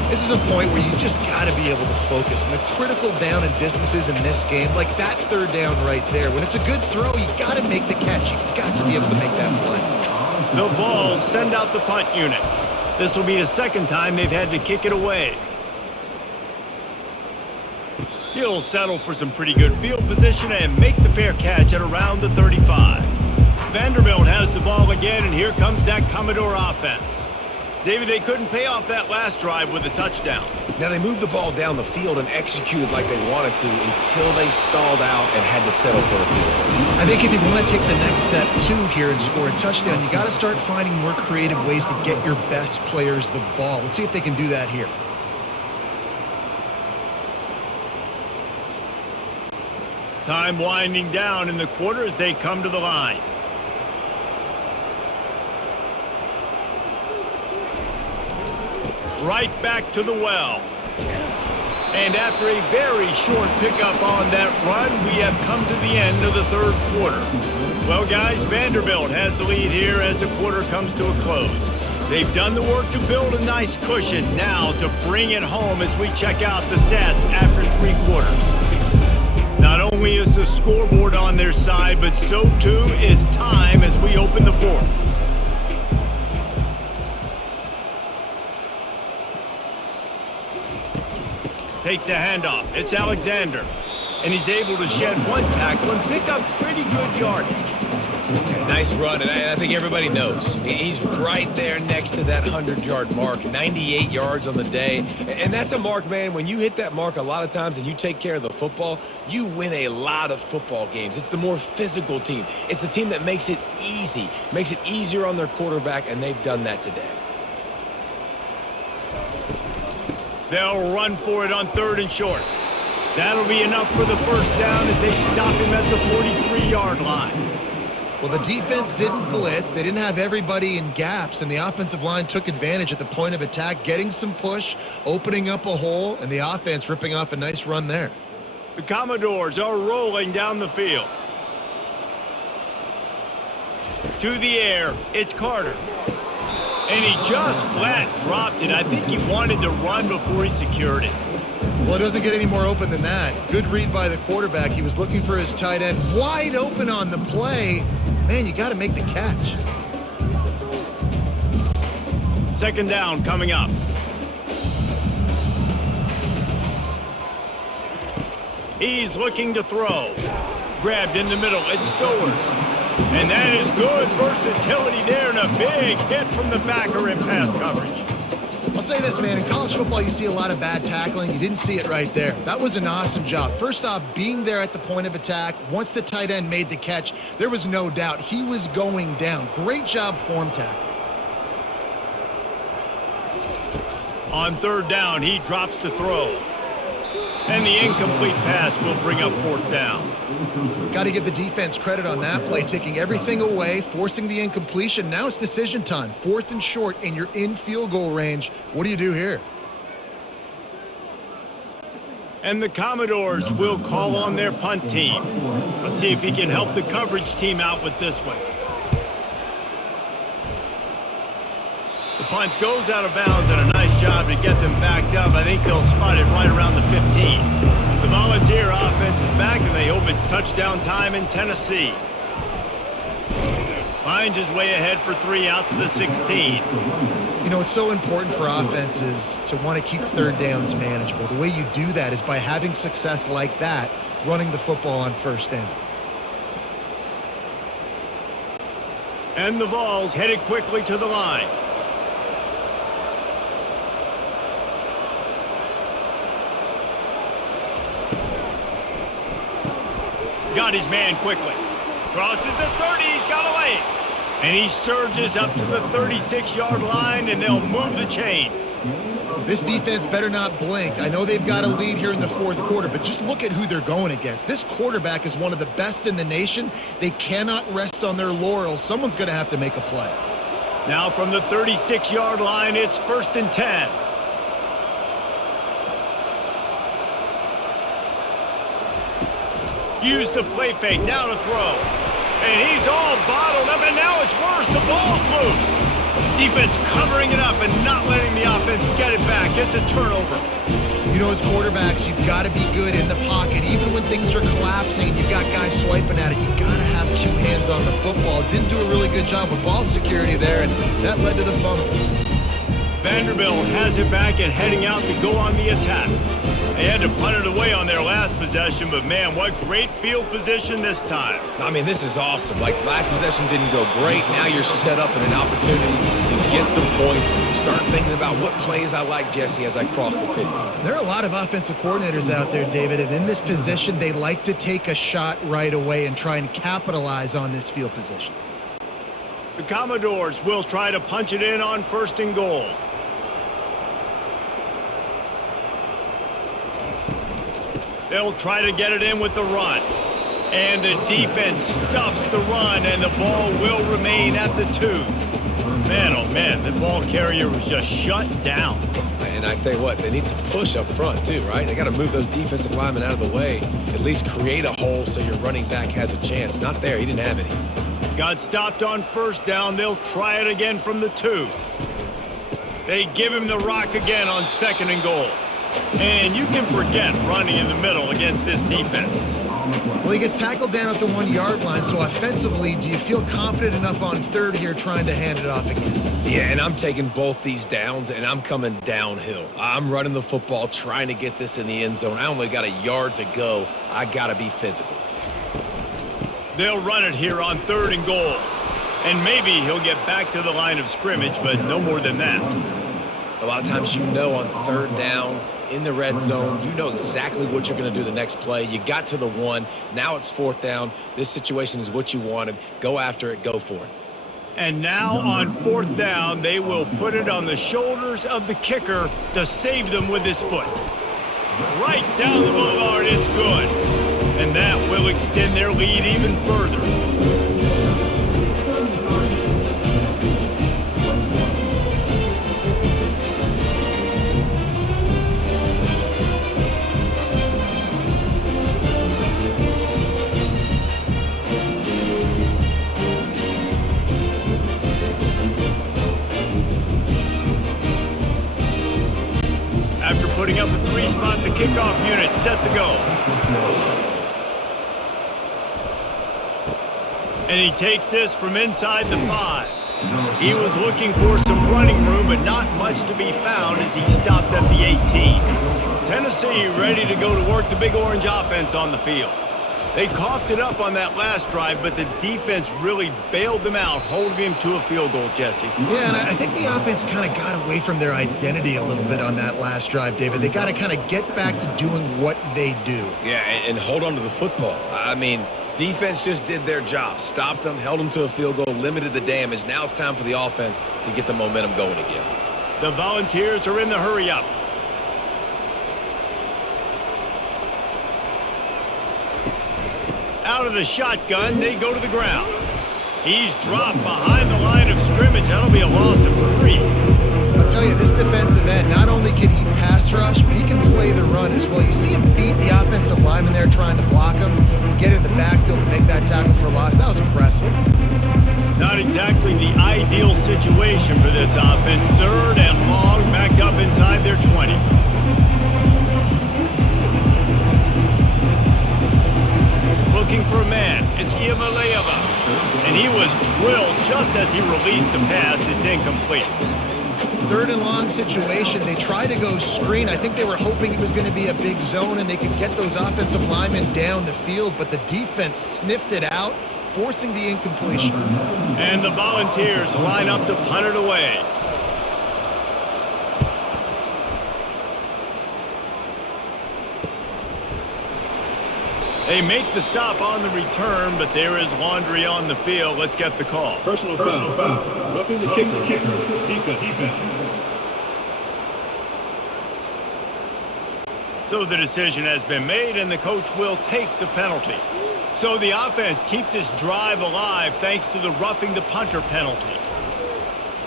This is a point where you just got to be able to focus. And the critical down and distances in this game, like that 3rd down right there, when it's a good throw, you got to make the catch. You got to be able to make that play. The Vols send out the punt unit. This will be the 2nd time they've had to kick it away. He'll settle for some pretty good field position and make the fair catch at around the 35. Vanderbilt has the ball again, and here comes that Commodore offense. David, they couldn't pay off that last drive with a touchdown. Now, they moved the ball down the field and executed like they wanted to until they stalled out and had to settle for a field goal. I think if you want to take the next step, too, here and score a touchdown, you got to start finding more creative ways to get your best players the ball. Let's see if they can do that here. Time winding down in the quarter as they come to the line. right back to the well. And after a very short pickup on that run, we have come to the end of the third quarter. Well, guys, Vanderbilt has the lead here as the quarter comes to a close. They've done the work to build a nice cushion. Now to bring it home as we check out the stats after 3 quarters. Not only is the scoreboard on their side, but so too is time as we open the fourth. Takes the handoff. It's Alexander. And he's able to shed 1 tackle and pick up pretty good yardage. Okay, nice run, and I think everybody knows. He's right there next to that 100-yard mark, 98 yards on the day. And that's a mark, man. When you hit that mark a lot of times and you take care of the football, you win a lot of football games. It's the more physical team. It's the team that makes it easy, makes it easier on their quarterback, and they've done that today. They'll run for it on 3rd and short. That'll be enough for the first down as they stop him at the 43-yard line. Well, the defense didn't blitz. They didn't have everybody in gaps, and the offensive line took advantage at the point of attack, getting some push, opening up a hole, and the offense ripping off a nice run there. The Commodores are rolling down the field. To the air, it's Carter. And he just flat dropped it. I think he wanted to run before he secured it. Well, it doesn't get any more open than that. Good read by the quarterback. He was looking for his tight end. Wide open on the play. Man, you got to make the catch. 2nd down coming up. He's looking to throw. Grabbed in the middle. It's Stowers. And that is good versatility there, and a big hit from the backer in pass coverage. I'll say this, man. In college football, you see a lot of bad tackling. You didn't see it right there. That was an awesome job. First off, being there at the point of attack. Once the tight end made the catch, there was no doubt he was going down. Great job form tackle. On 3rd down, he drops to throw. And the incomplete pass will bring up 4th down. Got to give the defense credit on that play, taking everything away, forcing the incompletion. Now it's decision time. 4th and short, and you're in field goal range. What do you do here? And the Commodores will call on their punt team. Let's see if he can help the coverage team out with this one. The punt goes out of bounds, and a nice job to get them backed up. I think they'll spot it right around the 15. The Volunteer offense is back, and they hope it's touchdown time in Tennessee. Finds his way ahead for 3 out to the 16. You know, it's so important for offenses to want to keep 3rd downs manageable. The way you do that is by having success like that, running the football on 1st down. And the Vols headed quickly to the line. Got his man quickly. Crosses the 30, he's got away. And he surges up to the 36-yard line, and they'll move the chains. This defense better not blink. I know they've got a lead here in the 4th quarter, but just look at who they're going against. This quarterback is one of the best in the nation. They cannot rest on their laurels. Someone's going to have to make a play. Now from the 36-yard line, it's 1st and 10. Use the play fake, now to throw. And he's all bottled up, and now it's worse. The ball's loose. Defense covering it up and not letting the offense get it back. It's a turnover. You know, as quarterbacks, you've got to be good in the pocket. Even when things are collapsing and you've got guys swiping at it, you've got to have 2 hands on the football. Didn't do a really good job with ball security there, and that led to the fumble. Vanderbilt has it back and heading out to go on the attack. They had to punt it away on their last possession, but man, what great field position this time. I mean, this is awesome. Like, last possession didn't go great. Now you're set up in an opportunity to get some points. Start thinking about what plays I like, Jesse, as I cross the 50. There are a lot of offensive coordinators out there, David, and in this position, they like to take a shot right away and try and capitalize on this field position. The Commodores will try to punch it in on 1st and goal. They'll try to get it in with the run. And the defense stuffs the run, and the ball will remain at the 2. Man, oh man, the ball carrier was just shut down. And I tell you what, they need some push up front too, right? They got to move those defensive linemen out of the way, at least create a hole so your running back has a chance. Not there, he didn't have any. Got stopped on first down. They'll try it again from the 2. They give him the rock again on 2nd and goal. And you can forget running in the middle against this defense. Well, he gets tackled down at the 1-yard line, so offensively, do you feel confident enough on 3rd here trying to hand it off again? Yeah, and I'm taking both these downs, and I'm coming downhill. I'm running the football, trying to get this in the end zone. I only got a yard to go. I got to be physical. They'll run it here on 3rd and goal. And maybe he'll get back to the line of scrimmage, but no more than that. A lot of times you know on 3rd down, in the red zone, you know exactly what you're going to do the next play. You got to the 1. Now it's 4th down. This situation is what you wanted. Go after it. Go for it. And now on 4th down, they will put it on the shoulders of the kicker to save them with his foot. Right down the boulevard, it's good. And that will extend their lead even further. After putting up a 3-spot, the kickoff unit set to go. And he takes this from inside the 5. He was looking for some running room, but not much to be found as he stopped at the 18. Tennessee ready to go to work the Big Orange offense on the field. They coughed it up on that last drive, but the defense really bailed them out, holding him to a field goal, Jesse. Yeah, and I think the offense kind of got away from their identity a little bit on that last drive, David. They got to kind of get back to doing what they do. Yeah, and hold on to the football. I mean, defense just did their job. Stopped them, held them to a field goal, limited the damage. Now it's time for the offense to get the momentum going again. The Volunteers are in the hurry-up. Out of the shotgun, they go to the ground. He's dropped behind the line of scrimmage. That'll be a loss of 3. I'll tell you, this defensive end, not only can he pass rush, but he can play the run as well. You see him beat the offensive lineman there trying to block him, get in the backfield to make that tackle for loss. That was impressive. Not exactly the ideal situation for this offense. 3rd and long, backed up inside their 20. Looking for a man. It's Iamaleava. And he was drilled just as he released the pass. It's incomplete. 3rd and long situation. They tried to go screen. I think they were hoping it was going to be a big zone and they could get those offensive linemen down the field, but the defense sniffed it out, forcing the incompletion. And the Volunteers line up to punt it away. They make the stop on the return, but there is laundry on the field. Let's get the call. Personal foul. Roughing the kicker. Defense. So the decision has been made, and the coach will take the penalty. So the offense keeps this drive alive thanks to the roughing the punter penalty.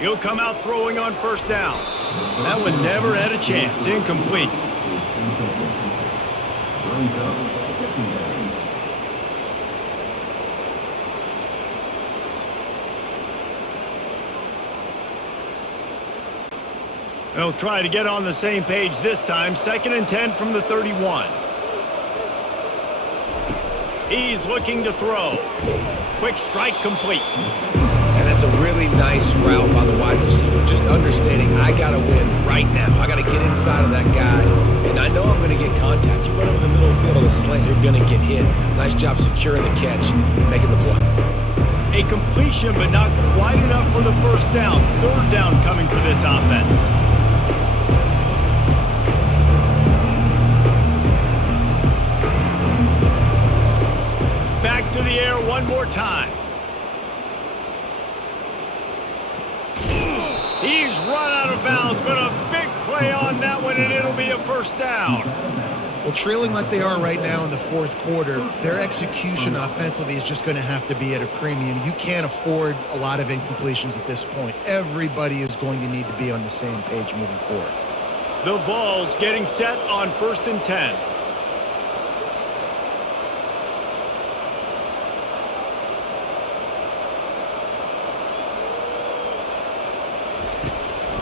He'll come out throwing on 1st down. That one never had a chance. Incomplete. They'll try to get on the same page this time. 2nd and 10 from the 31. He's looking to throw. Quick strike complete. And that's a really nice route by the wide receiver. Just understanding I got to win right now. I got to get inside of that guy. And I know I'm going to get contact. You run over the middle of the field on a slant, you're going to get hit. Nice job securing the catch, making the play. A completion, but not quite enough for the 1st down. 3rd down coming for this offense. Back to the air one more time. He's run out of bounds, but a big play on that one, and it'll be a 1st down. Well, trailing like they are right now in the fourth quarter, their execution offensively is just going to have to be at a premium. You can't afford a lot of incompletions at this point. Everybody is going to need to be on the same page moving forward. The Vols getting set on 1st and 10.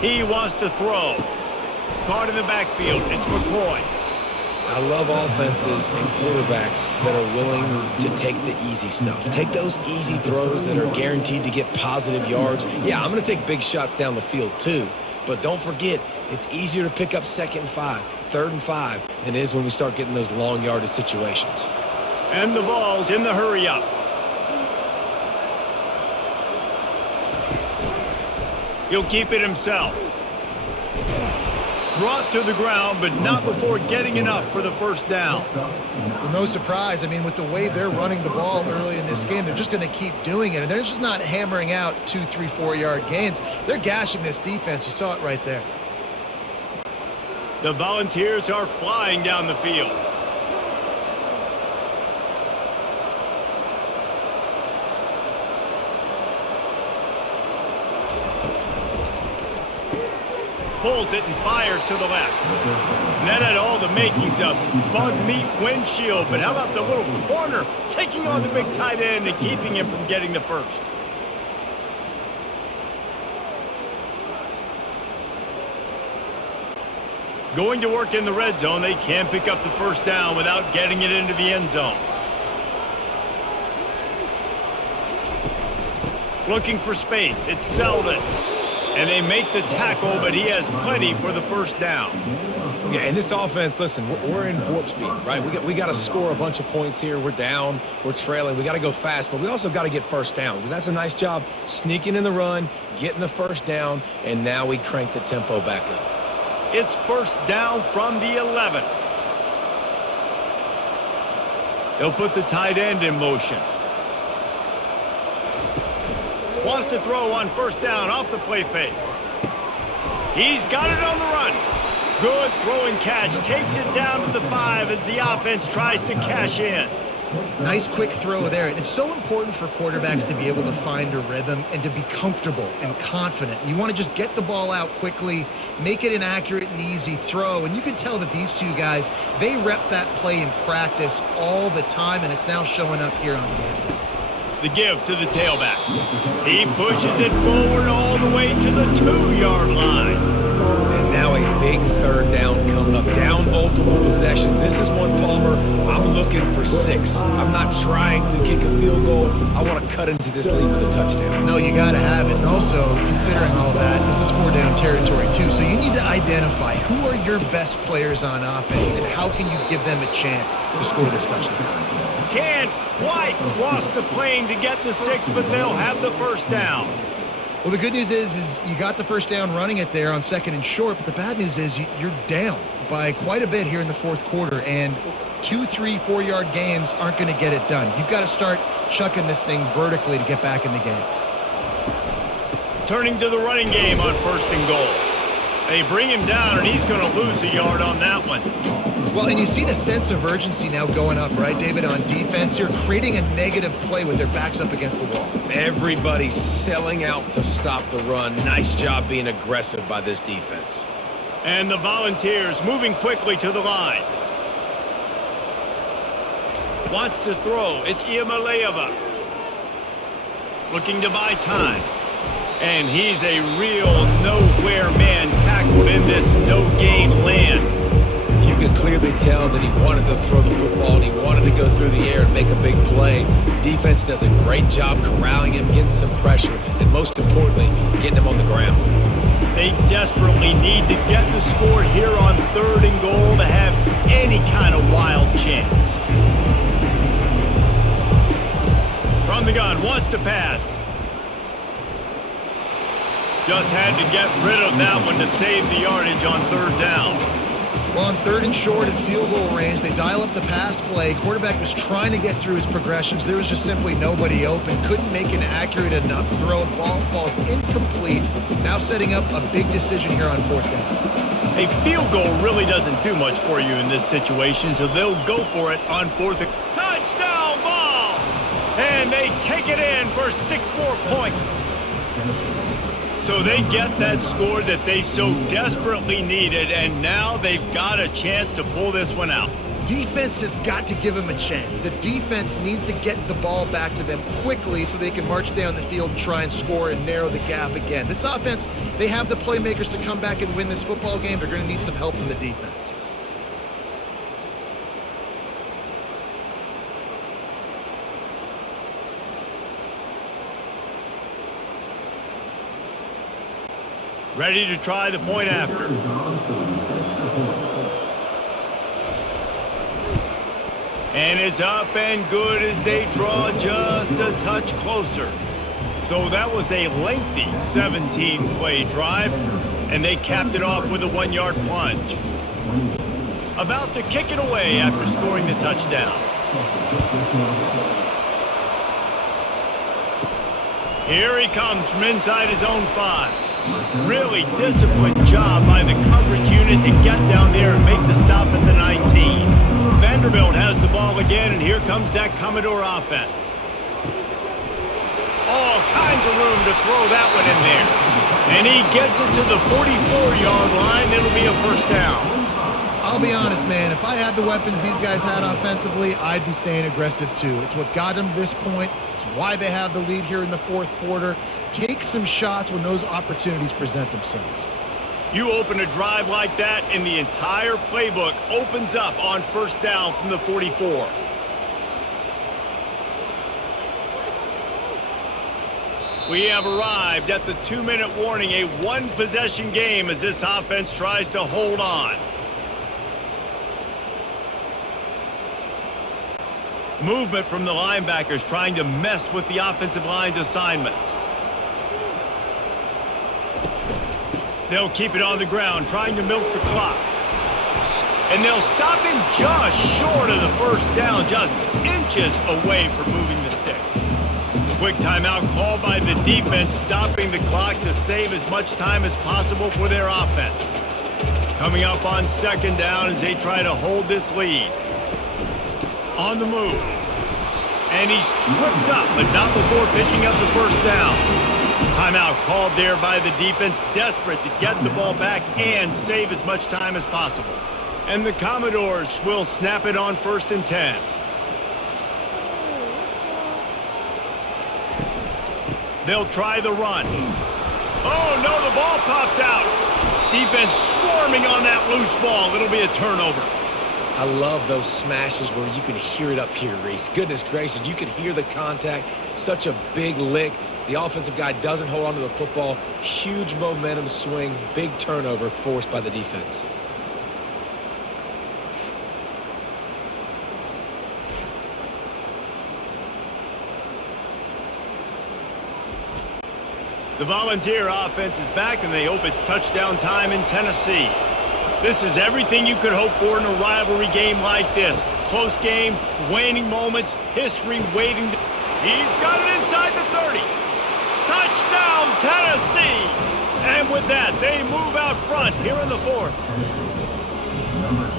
He wants to throw. Caught in the backfield. It's McCoy. I love offenses and quarterbacks that are willing to take the easy stuff. Take those easy throws that are guaranteed to get positive yards. Yeah, I'm going to take big shots down the field too. But don't forget, it's easier to pick up 2nd and 5, 3rd and 5 than it is when we start getting those long yardage situations. And the Vols in the hurry up. He'll keep it himself. Brought to the ground, but not before getting enough for the first down. Well, no surprise. I mean, with the way they're running the ball early in this game, they're just going to keep doing it. And they're just not hammering out 2, 3, 4-yard gains. They're gashing this defense. You saw it right there. The Volunteers are flying down the field. Pulls it and fires to the left. And that had all the makings of bug meat windshield. But how about the little corner taking on the big tight end and keeping him from getting the first? Going to work in the red zone. They can pick up the first down without getting it into the end zone. Looking for space. It's Selden. And they make the tackle, but he has plenty for the first down. Yeah, and this offense, listen, we're in warp speed, right? We got to score a bunch of points here. We're down. We're trailing. We got to go fast, but we also got to get first downs. And that's a nice job sneaking in the run, getting the first down, and now we crank the tempo back up. It's first down from the 11. They'll put the tight end in motion. Wants to throw on first down off the play fake. He's got it on the run. Good throw and catch. Takes it down to the 5 as the offense tries to cash in. Nice quick throw there. And it's so important for quarterbacks to be able to find a rhythm and to be comfortable and confident. You want to just get the ball out quickly, make it an accurate and easy throw. And you can tell that these two guys, they rep that play in practice all the time, and it's now showing up here on game day. The give to the tailback. He pushes it forward all the way to the 2-yard line. And now a big third down coming up. Down multiple possessions. This is one, Palmer, I'm looking for 6. I'm not trying to kick a field goal. I want to cut into this lead with a touchdown. No, you got to have it. And also, considering all that, this is 4-down territory too. So you need to identify who are your best players on offense and how can you give them a chance to score this touchdown. Can't quite cross the plane to get the 6, but they'll have the first down. Well, the good news is you got the first down running it there on 2nd and short, but the bad news is you're down by quite a bit here in the fourth quarter, and 2, 3, 4-yard gains aren't going to get it done. You've got to start chucking this thing vertically to get back in the game. Turning to the running game on 1st and goal. They bring him down, and he's going to lose a yard on that one. Well, and you see the sense of urgency now going up, right, David, on defense here, creating a negative play with their backs up against the wall. Everybody's selling out to stop the run. Nice job being aggressive by this defense. And the Volunteers moving quickly to the line. Wants to throw. It's Iamaleava. Looking to buy time. And he's a real nowhere man tackled in this no-gain land. You could clearly tell that he wanted to throw the football and he wanted to go through the air and make a big play. Defense does a great job corralling him, getting some pressure, and most importantly, getting him on the ground. They desperately need to get the score here on 3rd and goal to have any kind of wild chance. From the gun, wants to pass. Just had to get rid of that one to save the yardage on 3rd down. Well, on 3rd and short at field goal range, they dial up the pass play. Quarterback was trying to get through his progressions. There was just simply nobody open. Couldn't make an accurate enough throw. Ball falls incomplete. Now setting up a big decision here on 4th down. A field goal really doesn't do much for you in this situation, so they'll go for it on 4th. Touchdown Vols! And they take it in for 6 more points. So they get that score that they so desperately needed, and now they've got a chance to pull this one out. Defense has got to give them a chance. The defense needs to get the ball back to them quickly so they can march down the field and try and score and narrow the gap again. This offense, they have the playmakers to come back and win this football game. They're going to need some help from the defense. Ready to try the point after. And it's up and good as they draw just a touch closer. So that was a lengthy 17-play drive, and they capped it off with a 1-yard plunge. About to kick it away after scoring the touchdown. Here he comes from inside his own 5. Really disciplined job by the coverage unit to get down there and make the stop at the 19. Vanderbilt has the ball again, and here comes that Commodore offense. All kinds of room to throw that one in there. And he gets it to the 44-yard line. It'll be a first down. I'll be honest, man, if I had the weapons these guys had offensively, I'd be staying aggressive too. It's what got them to this point. It's why they have the lead here in the 4th quarter. Take some shots when those opportunities present themselves. You open a drive like that, and the entire playbook opens up on first down from the 44. We have arrived at the 2-minute warning, a 1-possession game as this offense tries to hold on. Movement from the linebackers trying to mess with the offensive line's assignments. They'll keep it on the ground, trying to milk the clock. And they'll stop him just short of the first down, just inches away from moving the sticks. Quick timeout called by the defense, stopping the clock to save as much time as possible for their offense. Coming up on 2nd down as they try to hold this lead. On the move. And he's tripped up, but not before picking up the first down. Timeout called there by the defense, desperate to get the ball back and save as much time as possible. And the Commodores will snap it on 1st and 10. They'll try the run. Oh, no, the ball popped out. Defense swarming on that loose ball. It'll be a turnover. I love those smashes where you can hear it up here, Reese. Goodness gracious, you can hear the contact. Such a big lick. The offensive guy doesn't hold on to the football. Huge momentum swing, big turnover forced by the defense. The Volunteer offense is back, and they hope it's touchdown time in Tennessee. This is everything you could hope for in a rivalry game like this. Close game, waning moments, history waiting. He's got it inside the 30. Touchdown, Tennessee! And with that, they move out front here in the 4th.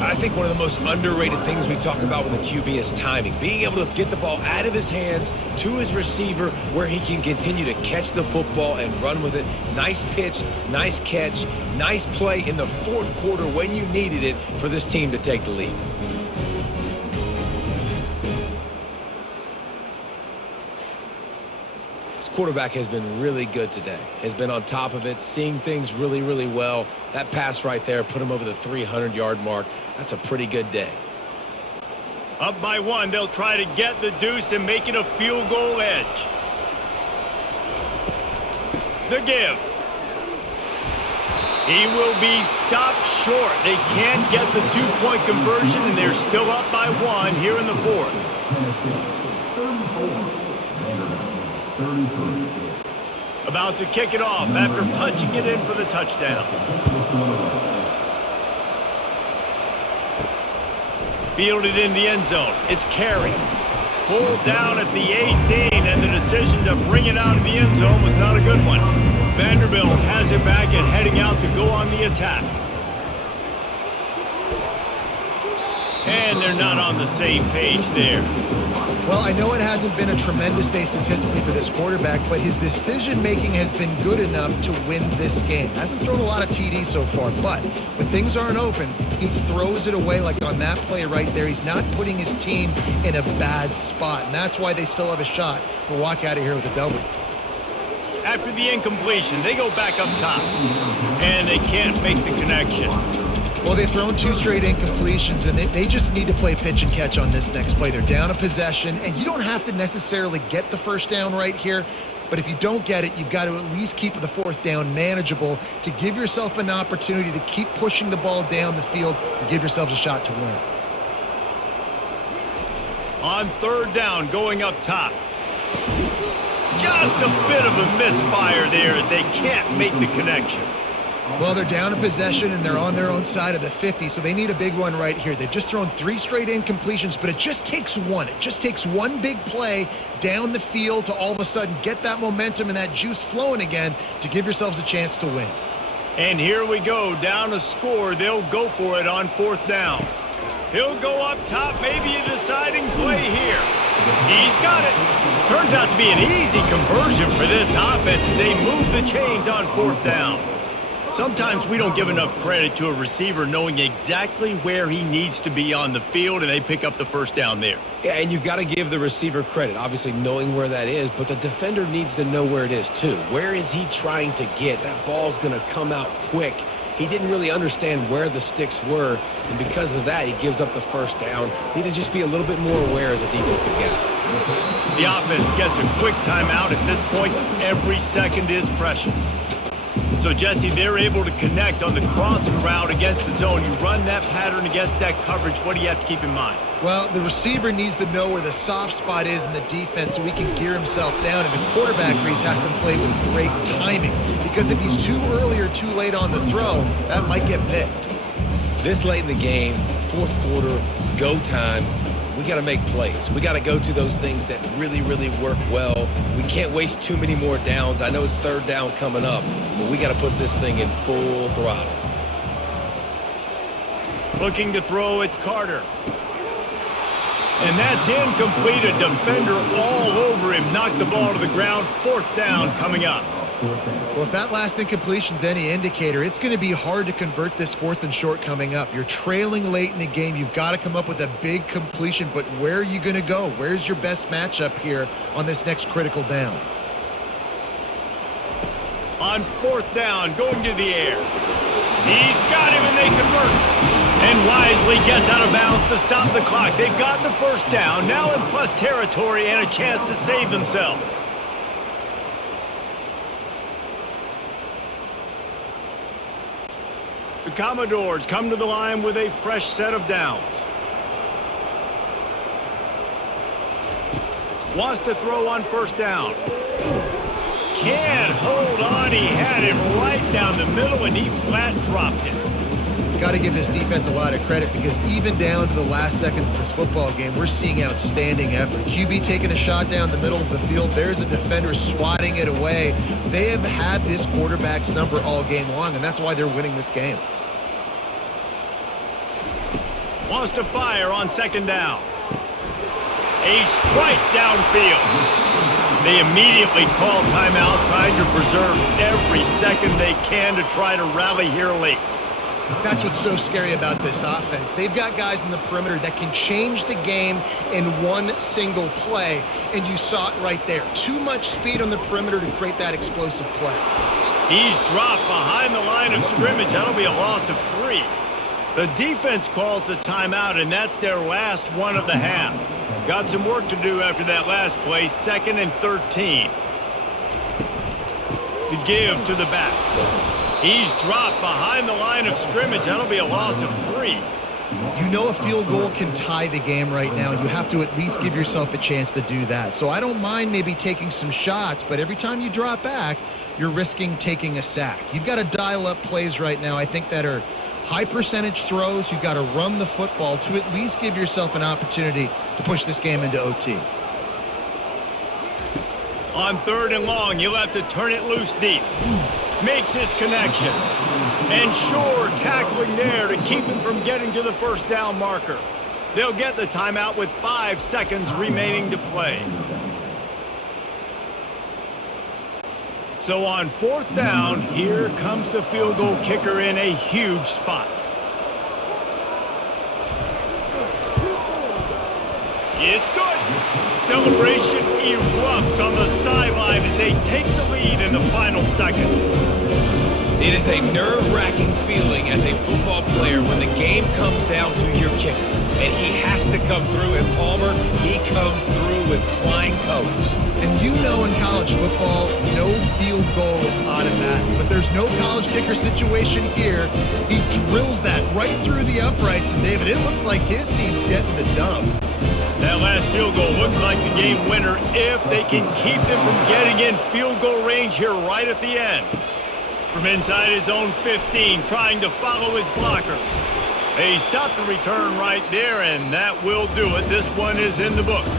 I think one of the most underrated things we talk about with a QB is timing. Being able to get the ball out of his hands to his receiver where he can continue to catch the football and run with it. Nice pitch, nice catch, nice play in the 4th quarter when you needed it for this team to take the lead. This quarterback has been really good today. Has been on top of it, seeing things really, really well. That pass right there put him over the 300-yard mark. That's a pretty good day. Up by 1, they'll try to get the deuce and make it a field goal edge. The give. He will be stopped short. They can't get the 2-point conversion, and they're still up by 1 here in the 4th. About to kick it off after punching it in for the touchdown. Fielded in the end zone. It's Carey. Pulled down at the 18, and the decision to bring it out of the end zone was not a good one. Vanderbilt has it back and heading out to go on the attack. And they're not on the same page there. Well, I know it hasn't been a tremendous day statistically for this quarterback, but his decision-making has been good enough to win this game. Hasn't thrown a lot of TDs so far, but when things aren't open, he throws it away like on that play right there. He's not putting his team in a bad spot, and that's why they still have a shot to walk out of here with a W. After the incompletion, they go back up top, and they can't make the connection. Well, they've thrown 2 straight incompletions, and they just need to play pitch and catch on this next play. They're down a possession, and you don't have to necessarily get the first down right here, but if you don't get it, you've got to at least keep the 4th down manageable to give yourself an opportunity to keep pushing the ball down the field and give yourselves a shot to win. On 3rd down, going up top. Just a bit of a misfire there as they can't make the connection. Well, they're down a possession, and they're on their own side of the 50, so they need a big one right here. They've just thrown 3 straight incompletions, but it just takes one. It just takes one big play down the field to all of a sudden get that momentum and that juice flowing again to give yourselves a chance to win. And here we go, down a score. They'll go for it on 4th down. He'll go up top, maybe a deciding play here. He's got it. Turns out to be an easy conversion for this offense as they move the chains on 4th down. Sometimes we don't give enough credit to a receiver knowing exactly where he needs to be on the field, and they pick up the first down there. Yeah, and you got to give the receiver credit, obviously knowing where that is, but the defender needs to know where it is too. Where is he trying to get? That ball's going to come out quick. He didn't really understand where the sticks were, and because of that, he gives up the first down. Need to just be a little bit more aware as a defensive guy. The offense gets a quick timeout at this point. Every second is precious. So, Jesse, they're able to connect on the crossing route against the zone. You run that pattern against that coverage. What do you have to keep in mind? Well, the receiver needs to know where the soft spot is in the defense so he can gear himself down. And the quarterback, Reese, has to play with great timing. Because if he's too early or too late on the throw, that might get picked. This late in the game, 4th quarter, go time, we got to make plays. We got to go to those things that really, really work well. We can't waste too many more downs. I know it's 3rd down coming up, but we got to put this thing in full throttle. Looking to throw, it's Carter. And that's incomplete. A defender all over him. Knocked the ball to the ground. 4th down coming up. Well, if that last incompletion's any indicator, it's going to be hard to convert this 4th and short coming up. You're trailing late in the game. You've got to come up with a big completion, but where are you going to go? Where's your best matchup here on this next critical down? On 4th down, going to the air. He's got him, and they convert. And wisely gets out of bounds to stop the clock. They've got the first down, now in plus territory and a chance to save themselves. The Commodores come to the line with a fresh set of downs. Wants to throw on 1st down. Can't hold on. He had him right down the middle, and he flat dropped it. Got to give this defense a lot of credit because even down to the last seconds of this football game, we're seeing outstanding effort. QB taking a shot down the middle of the field. There's a defender swatting it away. They have had this quarterback's number all game long, and that's why they're winning this game. Wants to fire on 2nd down. A strike downfield. They immediately call timeout, trying to preserve every second they can to try to rally here late. That's what's so scary about this offense. They've got guys in the perimeter that can change the game in one single play, and you saw it right there. Too much speed on the perimeter to create that explosive play. He's dropped behind the line of scrimmage. That'll be a loss of 3. The defense calls the timeout, and that's their last one of the half. Got some work to do after that last play, 2nd and 13. The give to the back. He's dropped behind the line of scrimmage. That'll be a loss of 3. You know a field goal can tie the game right now. You have to at least give yourself a chance to do that. So I don't mind maybe taking some shots, but every time you drop back, you're risking taking a sack. You've got to dial up plays right now, I think, that are high percentage throws. You've got to run the football to at least give yourself an opportunity to push this game into OT. On 3rd and long, you'll have to turn it loose deep. Makes his connection. And sure, tackling there to keep him from getting to the 1st down marker. They'll get the timeout with 5 seconds remaining to play. So on 4th down, here comes the field goal kicker in a huge spot. It's good. Celebration erupts on the sideline as they take the lead in the final seconds. It is a nerve-wracking feeling as a football player when the game comes down to your kicker. And he has to come through. And Palmer, he comes through with flying colors. And you know in college football, no field goal is automatic. But there's no college kicker situation here. He drills that right through the uprights. And David, it looks like his team's getting the dub. That last field goal looks like the game winner if they can keep them from getting in field goal range here right at the end. From inside his own 15, trying to follow his blockers. He stopped the return right there, and that will do it. This one is in the books.